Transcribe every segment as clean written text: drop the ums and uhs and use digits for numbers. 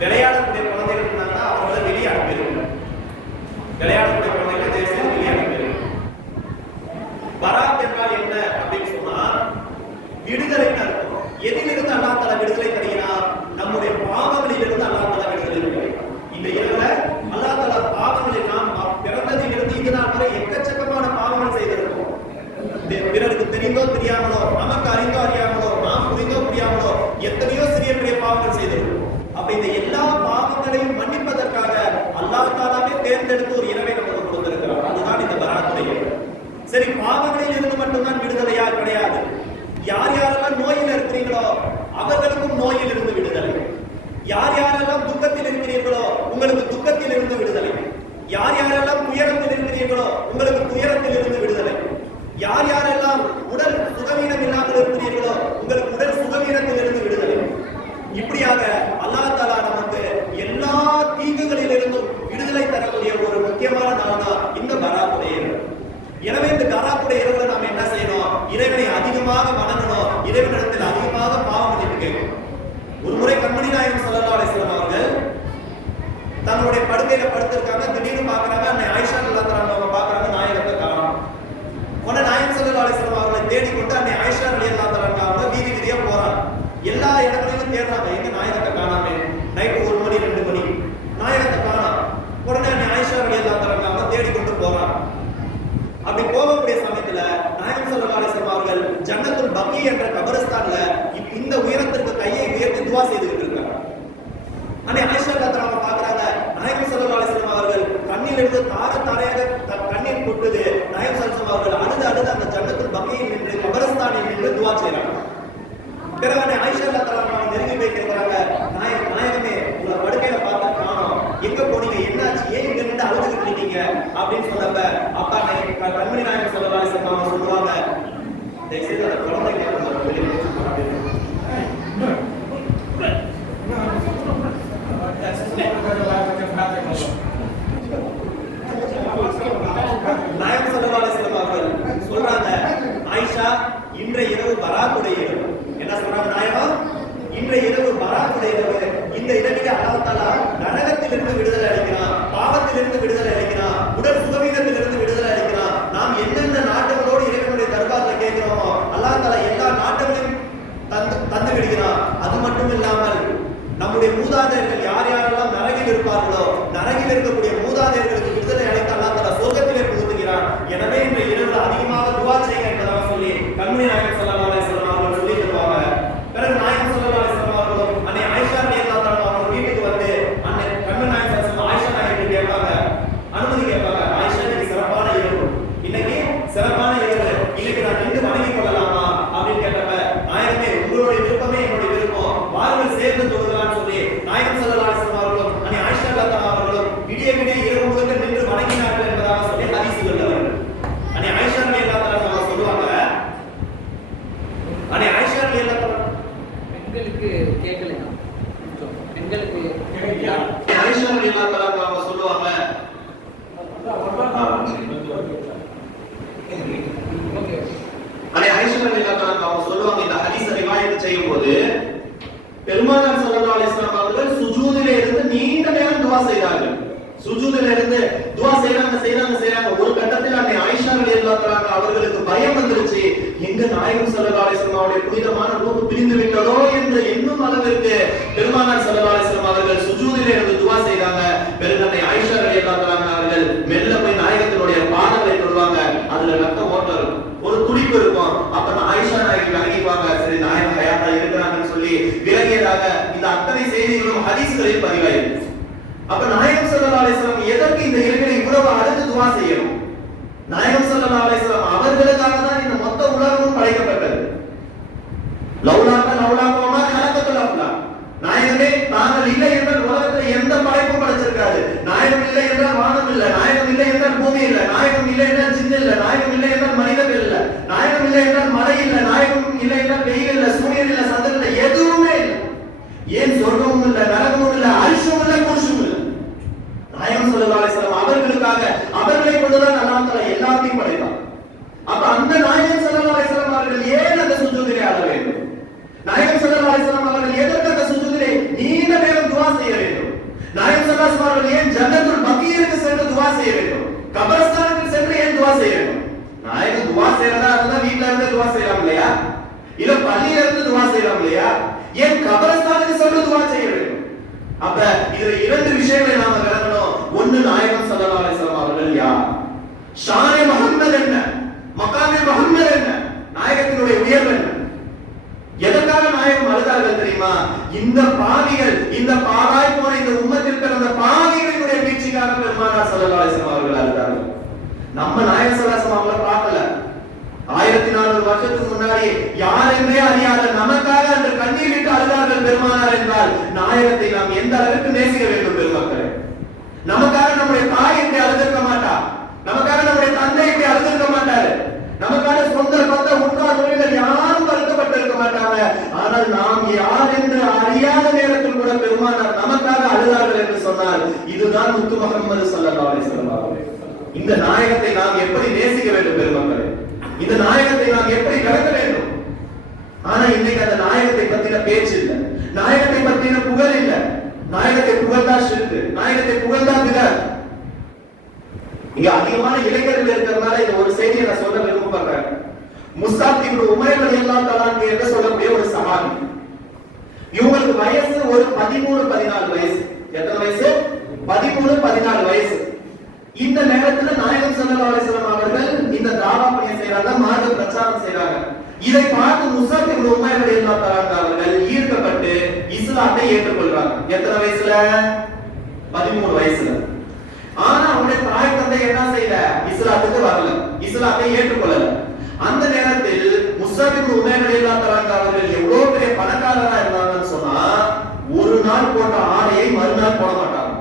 விளையாடக்கூடிய குழந்தைகள் இருந்தாங்கன்னா அவங்களை வெளியே அனுப்பிடுங்க. விளையாடக்கூடிய குழந்தைகளை தேசிய வெளியே அனுப்பிடுங்க. பராத் என்றால் என்ன அப்படின்னு சொன்னா விடுதலைன்னு அர்த்தம். எதிலிருந்து அல்லாஹ் தஆலா விடுதலை தருகிறார்? நம்முடைய பாவங்களிலிருந்து அல்லாஹ் தஆலா விடுதலை தருகிறார். இந்த இரவுல அல்லாஹ் தஆலா பாவங்களை நாம் பிறந்ததிலிருந்து இது நாள் வரை எக்கச்சக்கமான பாவங்கள் செய்திருக்கோம். பிறருக்கு தெரிந்தோ தெரியாமலோ, நமக்கு அறிந்தோ அறியாமலோ, நாம் புரிந்தோ புரியாமலோ எத்தனையோ சிறிய பெரிய பாவங்கள் செய்திருக்கோம். அப்ப இந்த எல்லா பாவங்களையும் மன்னிப்பதற்காக அல்லாஹ் தஆலாவே தேர்ந்தெடுத்து ஒரு இரவை நமக்கு கொடுத்திருக்கிறார். அதுதான் இந்த பராத்துடைய. சரி, பாவங்களில் இருந்து மட்டும்தான் விடுதலையா? கிடையாது. யார் யாரெல்லாம் நோயில் இருக்கிறீங்களோ அவர்களுக்கும் நோயில் இருந்து விடுதலை. யார் யாரெல்லாம் துக்கத்தில் இருக்கிறீர்களோ உங்களுக்கு துக்கத்தில் இருந்து விடுதலை. யார் யாரெல்லாம் துயரத்தில் இருக்கிறீர்களோ உங்களுக்கு துயரத்தில் இருந்து விடுதலை. யார் யாரெல்லாம் உடல் சுகவீனம் இல்லாமல் இருக்கிறீர்களோ உங்களுக்கு உடல் சுகவீனத்தில் இருந்து விடுதலை. இப்படியாக அல்லாஹ் தஆலா நமக்கு எல்லா தீங்குகளில் இருந்தும் விடுதலை தரக்கூடிய ஒரு முக்கியமான நாள் தான் இந்த பராத்துடைய இரவு. எனவே இந்த பராத்துடைய இரவுல நாம் என்ன செய்யணும்? இறைவனை அதிகமாக வணங்கணும். இறைவனிடத்தில் அதிகமாக பாவ மன்னிப்பு கேட்கணும். ஒரு முறை கண்மணி நாயகம் ஸல்லல்லாஹு அலைஹி வஸல்லம் அவர்கள் தங்களுடைய படுக்கையில படுத்திருக்காங்க. திடீர்னு பாக்குறாங்க அன்னை ஆயிஷா ரலியல்லாஹு அன்ஹா அவங்க பாக்குறாங்க, நாயகத்தை காணோம். உடனே நாயகம் ஸல்லல்லாஹு அலைஹி வஸல்லம் அவர்களை தேடிக்கொண்டு அன்னை ஆயிஷா ரலியல்லாஹு அன்ஹா அவங்க வீதி வீதியா போறாங்க. எல்லா இடங்களிலும் தேடுறாங்க, எங்க நாயகத்தை காணாமே. நைட்டு 1 மணி 2 மணி நாயகத்தை காணோம். உடனே அன்னை ஆயிஷா ரலியல்லாஹு அன்ஹா அவங்க தேடிக்கொண்டு போறாங்க. அப்படி போகக்கூடிய சமயத்துல நாயகம் ஸல்லல்லாஹு அலைஹி வஸல்லம் அவர்கள் ஜன்னத்துல் பக்கீ என்ற கபரஸ்தான்ல இந்த உயரத்திற்கு கையை உயர்த்தி துஆ செய்துகிட்டு இருக்காங்க. அன்னை ஆயிஷா ரலியல்லாஹு அன்ஹா பார்க்கறாங்க, நாயகம் ஸல்லல்லாஹு அலைஹி வஸல்லம் அவர்கள் கண்ணிலிருந்து தாரையாக கண்ணீர் கொட்டுது. நாயகம் ஸல்லல்லாஹு அலைஹி வஸல்லம் அவர்கள் அழுது அந்த ஜன்னத்துல் பக்கீயில் நின்று கபரஸ்தானில் நின்று துஆ செய்றாங்க. பிறகு அன்னை ஆயிஷா ரலியல்லாஹு அன்ஹா நெருங்கி போய் கேட்கறாங்க, நாயகமே உங்களை படுக்கையில பார்த்து காணோம், எங்க போனீங்க, என்னாச்சு, ஏன் இங்க நின்று அழுதுகிட்டு இருக்கீங்க அப்படின்னு சொன்னப்ப அப்பா கண்மணி நாயகம் ஸல்லல்லாஹு அலைஹி வஸல்லம் அவங்க சொல்லுவாங்க, தயவுசெய்து அந்த குழந்தைங்க வெளியே நாயகம் ஸல்லல்லாஹு அலைஹி வஸல்லம் அவர்கள் சொல்றாங்க, ஆயிஷா இன்றைய இரவு பராத்துடைய இரவு. என்ன சொல்றாங்க நாயகம்? இன்றைய இரவு பராத்துடைய இரவு. இந்த இரவிலே அல்லாஹ் தஆலா நரகத்திலிருந்து விடுதலை அளிக்கிறான், பாவத்திலிருந்து விடுதலை அளிக்கிறான், உடல் சுகவீனத்திலிருந்து விடுதலை அளிக்கிறான். நாம் என்னென்ன நாட்டங்களோடு இறைவனுடைய தர்பார்ல கேட்கிறோமோ அல்லாஹ் தஆலா எல்லா நாட்டங்களையும் தந்து விடுகிறான். அது மட்டும் இல்லாமல் நம்முடைய மூதாதையர்கள் யார் யாரெல்லாம் நரகில் இருப்பார்களோ நரகில் இருக்கக்கூடிய மூதாதையர்களுக்கு விடுதலை அளித்த விடிய விடிய இரவு முழுக்க நின்று வணங்கினார்கள் என்பதாக சொல்லி ஹதீஸ்கள் வருது. அன்னை ஆயிஷா ரலியல்லாஹு தஆலா சொல்லுவாங்க, அன்னை ஆயிஷா ரலியல்லாஹு தஆலா பெண்களுக்கு கேட்கலையா? பெண்களுக்கு ஆயிஷா ரலியல்லாஹு தஆலா அவங்க சொல்லுவாங்க, அன்னை ஆயிஷா ரலியல்லாஹு தஆலா அவங்க சொல்லுவாங்க, இந்த ஹதீஸை ரிவாயத் செய்யும்போது பெருமானார் ஸல்லல்லாஹு அலைஹி வஸல்லம் அவர்கள் சுஜூதிலே இருந்து நீண்ட நேரம் துஆ செய்தார்கள். சுஜூதிலே இருந்து துஆ செய்றாங்க. ஒரு கட்டத்தில் அன்னை ஆயிஷா ரலியல்லாஹு தஆலா அவர்களுக்கு பயம் வந்துருச்சு. எங்க நாயகம் ஸல்லல்லாஹு அலைஹி வஸல்லம் அவருடைய புனிதமான ரூஹ் பிரிந்து விட்டதோ என்ற எண்ணும் அளவிற்கு பெருமானார் ஸல்லல்லாஹு அலைஹி வஸல்லம் அவர்கள் சுஜூதிலே இருந்து துஆ செய்தாங்க. பிறகு அன்னை ஆயிஷா ரலியல்லாஹு தஆலா அவர்கள் மெல்ல போய் நாயகத்தினுடைய பாதங்களை தொடுவாங்க. அதுல ரத்த ஓட்டம் இருக்கும், ஒரு துடிப்பு இருக்கும். அப்ப ஆயிஷா நாயகி விலகிப்பாங்க. சரி, நாயகம் ஹயாத்தா இருக்கிறாங்கன்னு சொல்லி விலகியதாக இந்த அத்தனை செய்திகளும் ஹதீஸ்களில் பதிவாயிருக்கு. அப்ப நாயகம் ஸல்லல்லாஹு அலைஹி வஸல்லம் எதற்கு இந்த இரவிலே இவ்வளவு அடுத்து துஆ செய்யணும்? நாயகம் ஸல்லல்லாஹு அலைஹி வஸல்லம் அவர்களுக்காக தான் இந்த மொத்த உலகமும் படைக்கப்பட்டது. லௌலாமா கலக்கத்துல் அஃப்லாக். நாயகமே தாங்கள் இல்லை என்றால் உலகத்தில் எந்த படைப்பும் படைச்சிருக்காது. நாயகம் இல்லை என்றால் வானம் இல்லை, நாயகம் இல்லை என்றால் பூமி இல்லை, நாயகம் இல்லை என்றால் ஜின் இல்லை, நாயகம் இல்லை என்றால் மனிதர்கள் இல்லை, நாயகம் இல்லை என்றால் மழை இல்லை, நாயகம் இல்லை என்றால் வெயில் இல்லை, சூரியன் இல்லை, சந்திரன் இல்லை, எதுவுமே இல்லை. ஏன் சொர்க்கமும் இல்லை, நரகமும் இல்லை, அரிஷும் இல்லை, குர்ஷும் இல்லை. நாயகம் ஸல்லல்லாஹு அலைஹி வஸல்லம் அவர்களுக்காக அவர்களை கொண்டுதான் அல்லாஹ் தஆலா எல்லாத்தையும் படைத்தான். அப்ப அந்த நாயகம் ஸல்லல்லாஹு அலைஹி வஸல்லம் அவர்கள் ஏன் அந்த சுஜூதிலே ஆட வேண்டும்? நாயகம் ஸல்லல்லாஹு அலைஹி வஸல்லம் அவர்கள் எதற்கு அந்த சுஜூதிலே நீண்ட நேரம் துஆ செய்ய வேண்டும்? நாயகம் ஸல்லல்லாஹு அலைஹி வஸல்லம் அவர்கள் ஏன் ஜன்னத்துல் பகீருக்கு சென்று துஆ செய்ய வேண்டும்? கபரஸ்தானுக்கு சென்று ஏன் துஆ செய்ய வேண்டும்? நாயகம் துஆ செய்யறதா இருந்தா வீட்ல இருந்து துஆ செய்யலாம் இல்லையா? இல்ல பள்ளியில இருந்து துஆ செய்யலாம் இல்லையா? ஏன் கபரஸ்தானுக்கு சென்று துஆ செய்ய வேண்டும்? அப்ப இதுல இரண்டு விஷயங்களை நாம விளங்கணும். ஒன்னு, நாயகம் ஸல்லல்லாஹு அலைஹி வஸல்லம் அவர்கள் யார்? ஷானே முஹம்மது என்ன? மகாமே முஹம்மது என்ன? நாயகத்தினுடைய உயர்வு என்ன? எதற்காக நாயகம் அழுதார்கள் தெரியுமா? இந்த பாவிகள், இந்த பாழாய் போன இந்த உம்மத்தில் பிறந்த பாவிகளுடைய வீழ்ச்சிக்காக பெருமானார் ஸல்லல்லாஹு அலைஹி வஸல்லம் அவர்கள் அழுதார்கள். நம்ம நாயகம் ஸல்லல்லாஹு அலைஹி வஸல்லம் அவங்களை பார்க்கல. 1400 வருஷத்துக்கு முன்னாடி யாருமே அறியாத நமக்காக அந்த கண்ணீர் விட்டு அழுதார்கள் பெருமானார் என்றால் நாயகத்தை நாம் எந்த அளவுக்கு நேசிக்க வேண்டும் பெருமக்களே. நமக்காக நம்முடைய தாய் இப்படி அழுதிருக்க மாட்டா, நமக்காக நம்முடைய தந்தை இப்படி அழுதிருக்க மாட்டாரு, நமக்காக சொந்த பந்த உற்றார் உறவினர் யாரும் வருத்தப்பட்டிருக்க மாட்டாங்க. ஆனால் நாம் யார் என்று அறியாத நேரத்தில் கூட பெருமானார் நமக்காக அழுதார்கள் என்று சொன்னார். இதுதான் முத்து முஹம்மது ஸல்லல்லாஹு அலைஹி வஸல்லம். இந்த நாயகத்தை நாம் எப்படி நேசிக்க வேண்டும் பெருமக்களே? இந்த நாயகத்தை நாம் எப்படி கடக்க வேண்டும்? ஆனா இன்னைக்கு அந்த நாயகத்தை பத்தின பேச்சு இல்ல, நாயகத்தை பத்தின புகழ் இல்ல. நாயகத்தை புகழ்ந்தா ஷிர்க், நாயகத்தை புகழ்ந்தா பிதஅத். இங்க அதிகமான இளைஞர்கள் இருக்கிறதுனால இந்த ஒரு செய்தியை நான் சொல்ல விரும்புறேன். முஸ்அப் இப்னு உமைர் ரலியல்லாஹு தஆலா என்று சொல்லக்கூடிய ஒரு சஹாபி. இவங்களுக்கு வயசு ஒரு 13-14 வயசு. எத்தனை வயசு? 13-14 வயசு. இந்த நேரத்துல நாயகம் ஸல்லல்லாஹு அலைஹி வஸல்லம் அவர்கள் இந்த தாவா பணியை செய்றாங்க, மார்க்க பிரச்சாரம் செய்றாங்க. இதை பார்த்து முஸ்அப் இப்னு உமைர் ரலியல்லாஹு தஆலா அவர்கள் ஈர்க்கப்பட்டு இஸ்லாத்தை ஏற்றுக்கொள்றாங்க. எத்தனை வயசுல? 13 வயசுல. ஆனா அவருடைய தாய் தந்தை என்ன செய்யல? இஸ்லாத்துக்கு வரல, இஸ்லாத்தை ஏற்றுக்கொள்ளல. அந்த நேரத்தில் முஸ்அப் இப்னு உமைர் ரலியல்லாஹு தஆலா அவர்கள் எவ்வளவு பெரிய பணக்காரரா இருந்தாங்கன்னு சொன்னா, ஒரு நாள் போட்ட ஆடையை மறுநாள் போட மாட்டாங்க.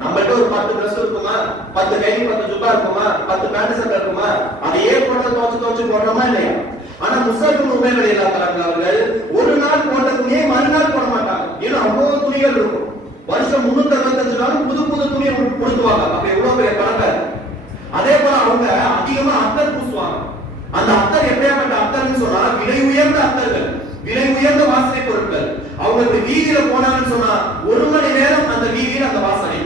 நம்மள்ட்ட ஒரு 10 Dress இருக்குமா, 10 கை 10 ஜுப்பா இருக்குமா, 10 பேண்ட் ஷர்ட் இருக்குமா, அதையே போட்டு துவைச்சு போடுறோமா இல்லையா? ஆனா முஸ்அப் இப்னு உமைர் ரலியல்லாஹு தஆலா அவர்கள் ஒரு நாள் போட்ட துணியை மறுநாள் போட மாட்டாங்க. ஏன்னா அவ்வளவு துணிகள் இருக்கும். வருஷம் 365 நாளும் புது புது துணியை கொடுத்துவாங்க. அப்ப எவ்வளவு பெரிய பணக்காரர். அதே போல அவங்க அதிகமா அத்தர் பூசுவாங்க. அந்த அத்தர் எப்படியாப்பட்ட அத்தர்னு சொன்னா விலை உயர்ந்த அத்தர்கள், விலை உயர்ந்த வாசனை பொருட்கள். அவங்க வீதியில போனாங்கன்னு சொன்னா 1 மணி நேரம் அந்த வீதியில அந்த வாசனை.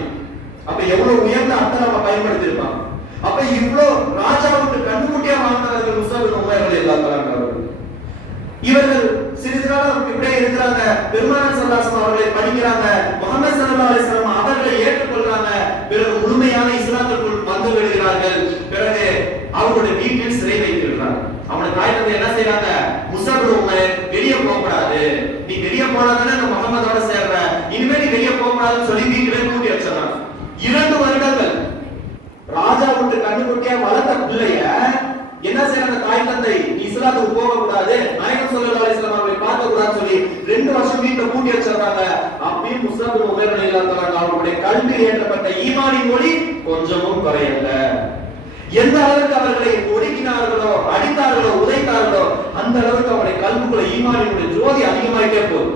அப்ப எவ்வளவு உயர்ந்த அத்தர் அவங்க பயன்படுத்தி இருப்பாங்க. அப்ப இவ்வளவு ராஜாவுக்கு கண்ணுக்குட்டியா வாழ்ந்தவர்கள் முஸ்அப் இப்னு உமைர் ரலியல்லாஹு தஆலா அவர்கள். இவர்கள் சிறிது காலம் இப்படியே இருக்கிறாங்க. பெருமானார் ஸல்லல்லாஹு அலைஹி வஸல்லம் அவர்களை படிக்கிறாங்க, முஹம்மது ஸல்லல்லாஹு அலைஹி வஸல்லம் அவர்களை ஏற்றுக்கொள்றாங்க. பிறகு முழுமையான இஸ்லாத்திற்குள் வந்து விடுகிறார்கள். பிறகு அவருடைய வீட்டில் சிறை வைக்கிறாங்க. அவனுடைய தாய் தந்தை என்ன செய்றாங்க? முஸ்அப் இப்னு உமைர் வெளியே போக கூடாது, நீ வெளியே போனாதானே நம்ம முஹம்மதோட சேர்ற, இனிமே நீ வெளியே போக கூடாதுன்னு சொல்லி வீட்டிலே பூட்டி வச்சிடறாங்க. 2 வருடங்கள் ராஜா விட்டு கண்ணுக்குட்டியா வளர்த்த பிள்ளைய என்ன செய்யறாங்க? தாய் தந்தை இஸ்லாத்துக்கு போக கூடாது, நாயகம் ஸல்லல்லாஹு அலைஹி வஸல்லம் அவர்களை பார்க்க கூடாதுன்னு சொல்லி 2 வருஷம் வீட்டுல பூட்டி வச்சிடறாங்க. அப்ப அப்படின்னு முஸ்அப் இப்னு உமைர் ரலியல்லாஹு அன்ஹு அவருடைய கல்வியில் ஏற்றப்பட்ட ஈமானின் ஒளி கொஞ்சமும் குறையல. எந்த அளவுக்கு அவர்களை ஒடுக்கினார்களோ, அடித்தார்களோ, உதைத்தார்களோ, அந்த அளவுக்கு அவருடைய கல்விக்குள்ள ஈமானினுடைய ஜோதி அதிகமாயிட்டே போகுது.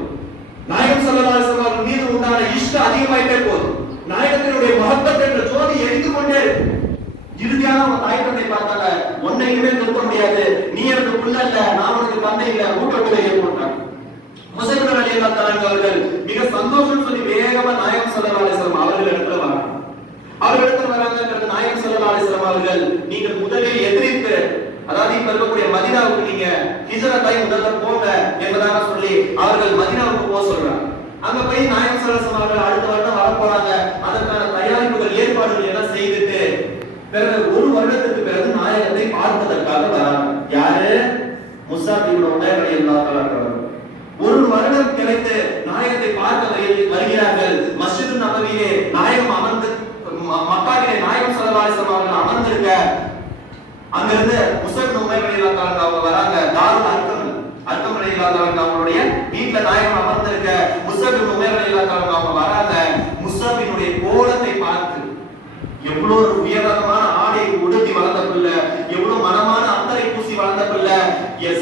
நாயகம் ஸல்லல்லாஹு அலைஹி வஸல்லம் அவர்கள் மீது உண்டான இஷ்டம் அதிகமாயிட்டே போகுது. நாயகத்தினுடைய மஹப்பத் என்ற ஜோதி எரிந்து கொண்டே இருக்கு. இறுதியாக அவங்க தாய் தந்தை பார்த்தாங்க, உன்னை இனிமேல் நிறுத்த முடியாது, நீ எனக்கு புள்ள இல்ல, நான் உனக்கு தந்தை இல்ல, ஊட்டக்குள்ள ஏற்பட்டாங்க. முஸஅப் ரலியல்லாஹு அன்ஹு அவர்கள் மிக சந்தோஷம் சொல்லி வேகமா நாயகம் ஸல்லல்லாஹு அலைஹி வஸல்லம் அவர்கள் இடத்துல வராங்க. அவர்களிடத்தில் வராங்க. நாயகம் ஸல்லல்லாஹு அலைஹி வஸல்லம் அவர்கள், நீங்கள் முதலில் எதிரித்து, அதாவது இப்ப இருக்கக்கூடிய மதீனாவுக்கு நீங்க ஹிஜ்ரத்தாய் முதல்ல போங்க என்பதாக சொல்லி அவர்கள் மதீனாவுக்கு போக சொல்றாங்க. அங்க போய் நாயகம் ஸல்லல்லாஹு அலைஹி வஸல்லம் அவர்கள் அடுத்த வருடம் வர போறாங்க. அதற்கான தயாரிப்புகள் ஏற்பாடுகள் எல்லாம் செய்துட்டு பிறகு ஒரு வருடத்துக்கு பிறகு நாயகத்தை பார்ப்பதற்காக வராங்க. யாரு? முஸஅப் இப்னு உமைர் ரலியல்லாஹு அன்ஹு. ஒரு வருடம் கிடைத்து நாயகத்தை பார்க்க வருகிறார்கள். மஸ்ஜித் நபவியிலே நாயகம் அமர்ந்து, மக்காவிலே நாயகம் ஸல்லல்லாஹு அலைஹி வஸல்லம் அவர்கள் அமர்ந்திருக்க, அங்கிருந்து முஸஅப் இப்னு உமைர் ரலியல்லாஹு அன்ஹு அவங்க வராங்க. தாருல் அர்கம் ரலியல்லாஹு அன்ஹு அவங்களுடைய வீட்ல நாயகம் அமர்ந்திருக்க, முஸஅப் இப்னு உமைர் ரலியல்லாஹு அன்ஹு அவங்க வராங்க. முஸஅபினுடைய கோலத்தை பார்த்து, எவ்வளவு ஒரு உயரமான ஆடை உடுத்தி வளர்ந்த பிள்ளை, எவ்வளவு மனமான அத்தரை பூசி வளர்ந்த பிள்ளை,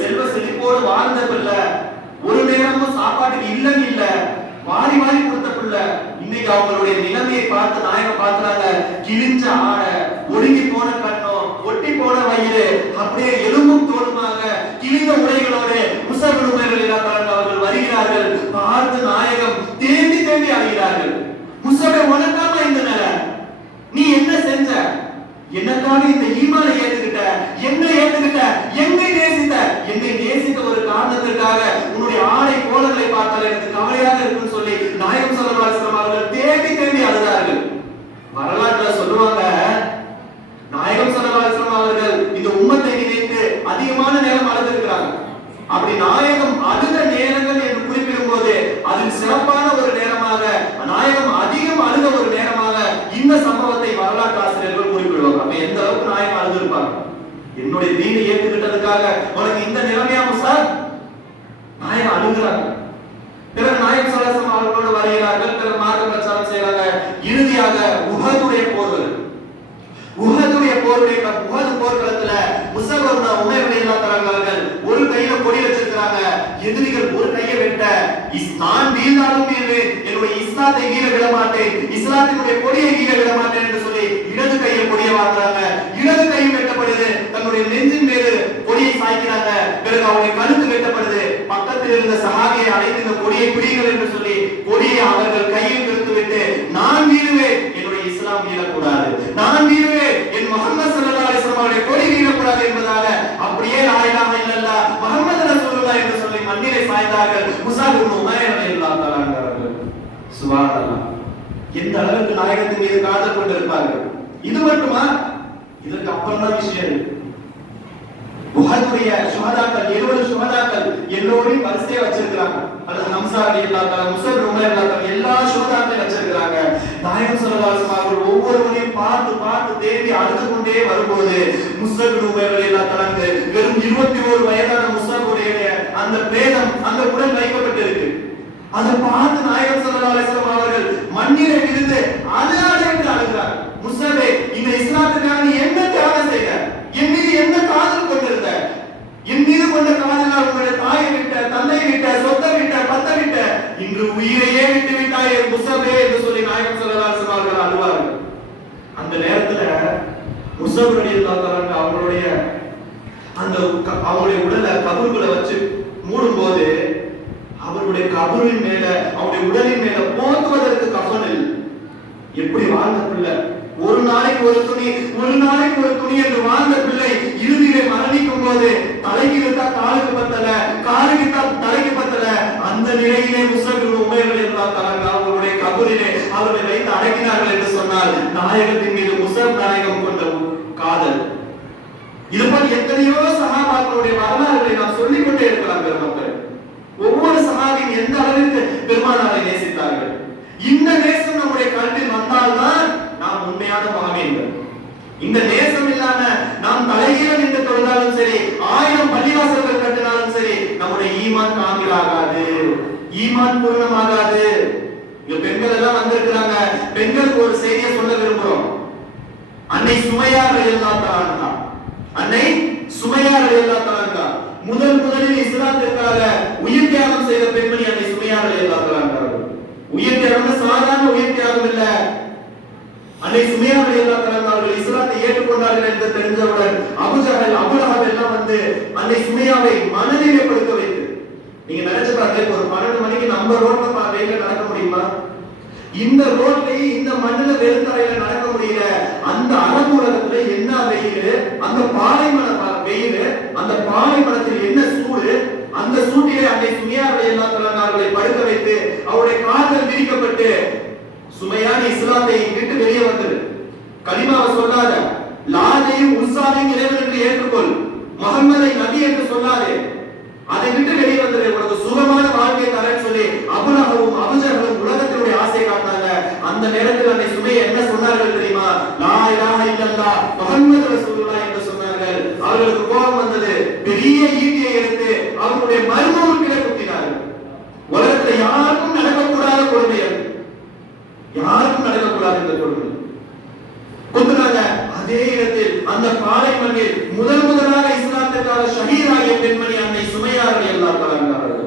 செல்வ செழிப்போடு வாழ்ந்த பிள்ளை, ஒரு நேரமும் சாப்பாட்டுக்கு இல்லன்னு இல்ல, வாரி வாரி கொடுத்த பிள்ளை. இன்னைக்கு அவங்களுடைய நிலைமையை பார்த்து நாயகம் பார்க்கிறாங்க. கிழிஞ்ச ஆடை, ஒடுங்கி போன கண்ணம், ஒட்டி போன வயிறு, அப்படியே எலும்பும் தோலுமாக கிழிந்த உடைகளோடு முஸஅப் இப்னு உமைர் ரலியல்லாஹு அன்ஹு அவர்கள் வருகிறார்கள். பார்த்து நாயகம் தேம்பி தேம்பி அழுகிறார்கள். முஸஅபே, உனக்காக இந்த நிலை, நீ என்ன செஞ்ச? எனக்காக இந்த ஈமானை ஏத்துக்கிட்ட, என்னை ஏத்துக்கிட்ட, என்னை நேசித்த, என்னை நேசித்த ஒரு காரணத்திற்காக உன்னுடைய ஆடை கோலங்களை பார்த்தால் எனக்கு கவலையாக இருக்குன்னு சொல்லி நாயகம் ஸல்லல்லாஹு அலைஹி வஸல்லம் அவர்கள் தேம்பி தேம்பி அழுதார்கள். வரலாற்றுல சொல்லுவாங்க, நாயகம் ஸல்லல்லாஹு அலைஹி வஸல்லம் அவர்கள் இந்த உம்மத்தை நினைத்து அதிகமான நேரம் அழுதிருக்கிறாங்க. அப்படி நாயகம் அழுத நேரங்கள் என்று குறிப்பிடும் போது அதில் சிறப்பான ஒரு நேரமாக, நாயகம் அதிகம் அழுத ஒரு நேரமாக இந்த சம்பவத்தை வரலாற்று ஆசிரியர்கள் குறிப்பிடுவாங்க. அப்ப எந்த அளவுக்கு நாயகம் அழுதிருப்பாங்க. என்னுடைய தீனை ஏற்றுக்கிட்டதுக்காக உனக்கு இந்த நிலைமையா முஸஅப்? நாயகம் அழுகிறாங்க. பிறகு நாயகம் ஸல்லல்லாஹு அலைஹி வஸல்லம் அவர்களோடு வருகிறார்கள். பிறகு மார்க்க பிரச்சாரம் செய்றாங்க. இறுதியாக உஹதுடைய போர்கள், உஹதுடைய போர்க்களத்துல முஸஅப் இப்னு உமைர் ரலியல்லாஹு அன்ஹு அவர்கள் ஒரு கையில கொடி வச்சிருக்காங்க. எதிரிகள் ஒரு கையை வெட்ட, நான் வீழ்ந்தாலும் வீழ்வேன், என்னுடைய இஸ்லாத்தை வீழ விட மாட்டேன், இஸ்லாத்தினுடைய கொடியை வீழ விட மாட்டேன் என்று சொல்லி இடது கையில் கொடியை வாங்குறாங்க. இடது கையும் வெட்டப்படுது. தன்னுடைய நெஞ்சின் மீது கொடியை சாய்க்கிறாங்க. பிறகு அவருடைய கழுத்து வெட்டப்படுது. பக்கத்தில் இருந்த சஹாபியை அழைத்து இந்த கொடியை பிடிங்கள் என்று சொல்லி கொடியை அவர்கள் கையில் எடுத்து விட்டு, நான் வீழுவேன், என்னுடைய இஸ்லாம் வீழக்கூடாது, நான் வீழுவேன், என் முஹம்மது ஸல்லல்லாஹு அலைஹி வஸல்லம் அவருடைய கொடி வீழக்கூடாது என்பதாக அப்படியே லா இலாஹா இல்லல்லாஹ் முஹம்மது ரசூலுல்லாஹ் என்று சொல்லி மண்ணிலே சாய்ந்தார்கள். முஸஅப் இப்னு உமைர் ரலியல்லாஹு அன்ஹு அவர்கள். சுப்ஹானல்லாஹ், எந்த அளவுக்கு நாயகத்தின் மீது காதல் கொண்டிருப்பார்கள். இது மட்டுமா? இதற்கு அப்புறம் தான் விஷயம் இருக்கு. உஹதுடைய ஷுஹதாக்கள், 70 ஷுஹதாக்கள் எல்லோரையும் வரிசையா வச்சிருக்காங்க. அது ஹம்ஸா ரலியல்லாஹு அன்ஹு, முஸஅப் இப்னு உமைர் ரலியல்லாஹு அன்ஹு, எல்லா ஷுஹதாக்களையும் வச்சிருக்காங்க. நாயகம் ஸல்லல்லாஹு அலைஹி வஸல்லம் ஒவ்வொருவரையும் பார்த்து பார்த்து தேடி அழுது கொண்டே வரும்போது முஸஅப் இப்னு உமைர் ரலியல்லாஹு அன்ஹு வெறும் 21 வயதான முஸஅபுடைய அந்த பிரேதம் அந்த உடல் வைக்கப்பட்டிருக்கு. அதை பார்த்து நாயகம் ஸல்லல்லாஹு அலைஹி வஸல்லம் அவர்கள் மண்ணிலே விழுந்து அழுது அழுகிறார். முஸஅபே, இந்த இஸ்லாத்துக்காக நீ என்ன தியாகம் செய்த? என் மீது என்ன காதல் கொண்டிருந்த? என் மீது கொண்ட காதலால் உங்களுடைய தாயை விட்ட, தந்தை விட்ட, சொத்தை விட்ட, பத்தை விட்ட, இன்று உயிரையே விட்டு விட்டாய் முஸஅபே என்று சொல்லி நாயகம் ஸல்லல்லாஹு அலைஹி வஸல்லம் அவர்கள் அழுவார்கள். அந்த நேரத்துல முஸஅப் ரலியல்லாஹு அன்ஹு அவங்களுடைய அந்த அவங்களுடைய உடலை கபருக்குள்ள வச்சு மூடும்போது அவருடைய கபரின் மேல, அவருடைய உடலின் மேல போத்துவதற்கு கஃன் இல்லை. எப்படி வாழ்ந்த பிள்ளை, ஒரு நாளைக்கு ஒரு துணி, ஒரு நாளைக்கு ஒரு துணி என்று வாழ்ந்த பிள்ளை இறுதியிலே மரணிக்கும் போது தலைக்கு விட்டா காலுக்கு பத்தல, காலுக்கு தலைக்கு பத்தல. அந்த நிலையிலே முஸஅப் இப்னு உமைர் ரலியல்லாஹு அன்ஹு அவருடைய கபரிலே அவரை வைத்து அடக்கினார்கள் என்று சொன்னால் நாயகத்தின் மீது முஸஅப் நாயகம் கொண்ட காதல். இது போல் எத்தனையோ சஹாபாக்களுடைய வரலாறுகளை நாம் சொல்லிக் கொண்டே இருக்கலாம். பெருமக்கள், ஒவ்வொரு சஹாபியும் எந்த அளவிற்கு பெருமானாரை நேசித்தார்கள். இந்த நேசம் நம்முடைய கல்வியில் வந்தால்தான் நாம் உண்மையான மகமீன்கள். இந்த நேசம் இல்லாம நாம் தலைகீழ நின்று தொழுதாலும் சரி, 1000 பள்ளிவாசல்கள் கட்டினாலும் சரி, நம்முடைய ஈமான் காமிலாகாது, ஈமான் பூர்ணமாகாது. இங்க பெண்கள் எல்லாம் வந்திருக்கிறாங்க. பெண்களுக்கு ஒரு செய்தியை சொல்ல விரும்புறோம். அன்னை சுமையா ரலியல்லாஹு தஆலா, அன்னை சுமையா ரலியல்லாஹு தஆலா முதலில் இஸ்லாத்திற்காக உயிர் தியாகம் செய்த பெண்மணி அன்னை சுமையா ரலியல்லாஹு தஆலா. உயிர் தியாகம் சாதாரண உயிர் தியாகம் இல்ல. அன்னை சுமையா ரலியல்லாஹு தஆலா அவர்கள் இஸ்லாத்தை ஏற்றுக்கொண்டார்கள் என்று தெரிஞ்சவுடன் அபூஜஹல், அபூலஹப் எல்லாம் வந்து அன்னை சுமையாவை மனநிலை படுத்த வைத்து, நீங்க நினைச்சு பாருங்க, ஒரு 12 மணிக்கு நம்ம ரோட்ல வெயில நடக்க முடியுமா? இந்த ரோட்ல இந்த மண்ணுல வெறுந்தரையில நடக்க முடியல. அந்த அரபு உலகத்துல என்ன வெயில், அந்த பாலைமண வெயில், அந்த பாலைமணத்தில் என்ன சூடு, அந்த சூட்டிலே அன்னை சுமையா ரலியல்லாஹு தஆலா அவர்களை படுக்க வைத்து அவருடைய கால்கள் விரிக்கப்பட்டு, சுமையா நீ இஸ்லாத்தை விட்டு வெளியே வந்துரு, கலிமாவை சொல்லாத, லாதையும் உஸ்ஸாவையும் இறைவன் என்று ஏற்றுக்கொள், முஹம்மதை நபி என்று சொல்லாதே, அதை விட்டு வெளியே வந்துரு, உனக்கு சுகமான வாழ்க்கை தரேன்னு சொல்லி அபூலஹபும் அபூஜஹலும் உலகத்தினுடைய ஆசை காட்டினாங்க. அந்த நேரத்தில் அன்னை சுமையா என்ன சொன்னார்கள் தெரியுமா? லா இலாஹ இல்லல்லாஹ் முஹம்மது ரசூலுல்லாஹ் என்று சொன்னார்கள். அவர்களுக்கு கோபம் வந்தது. பெரிய ஈட்டியை எடுத்து அவருடைய மர்மூக்கிலே குத்தினார்கள். உலகத்துல யாருக்கும் நடக்கக்கூடாத கொடுமைகள், யாருக்கும் நடக்கக்கூடாது இந்த கொடுமை குத்துனாங்க. அதே இடத்தில் அந்த பாலை மண்ணில் முதலாக இஸ்லாத்திற்காக ஷஹீதாகிய பெண்மணி அன்னை சுமையா ரலியல்லாஹு தஆலா அவர்கள்.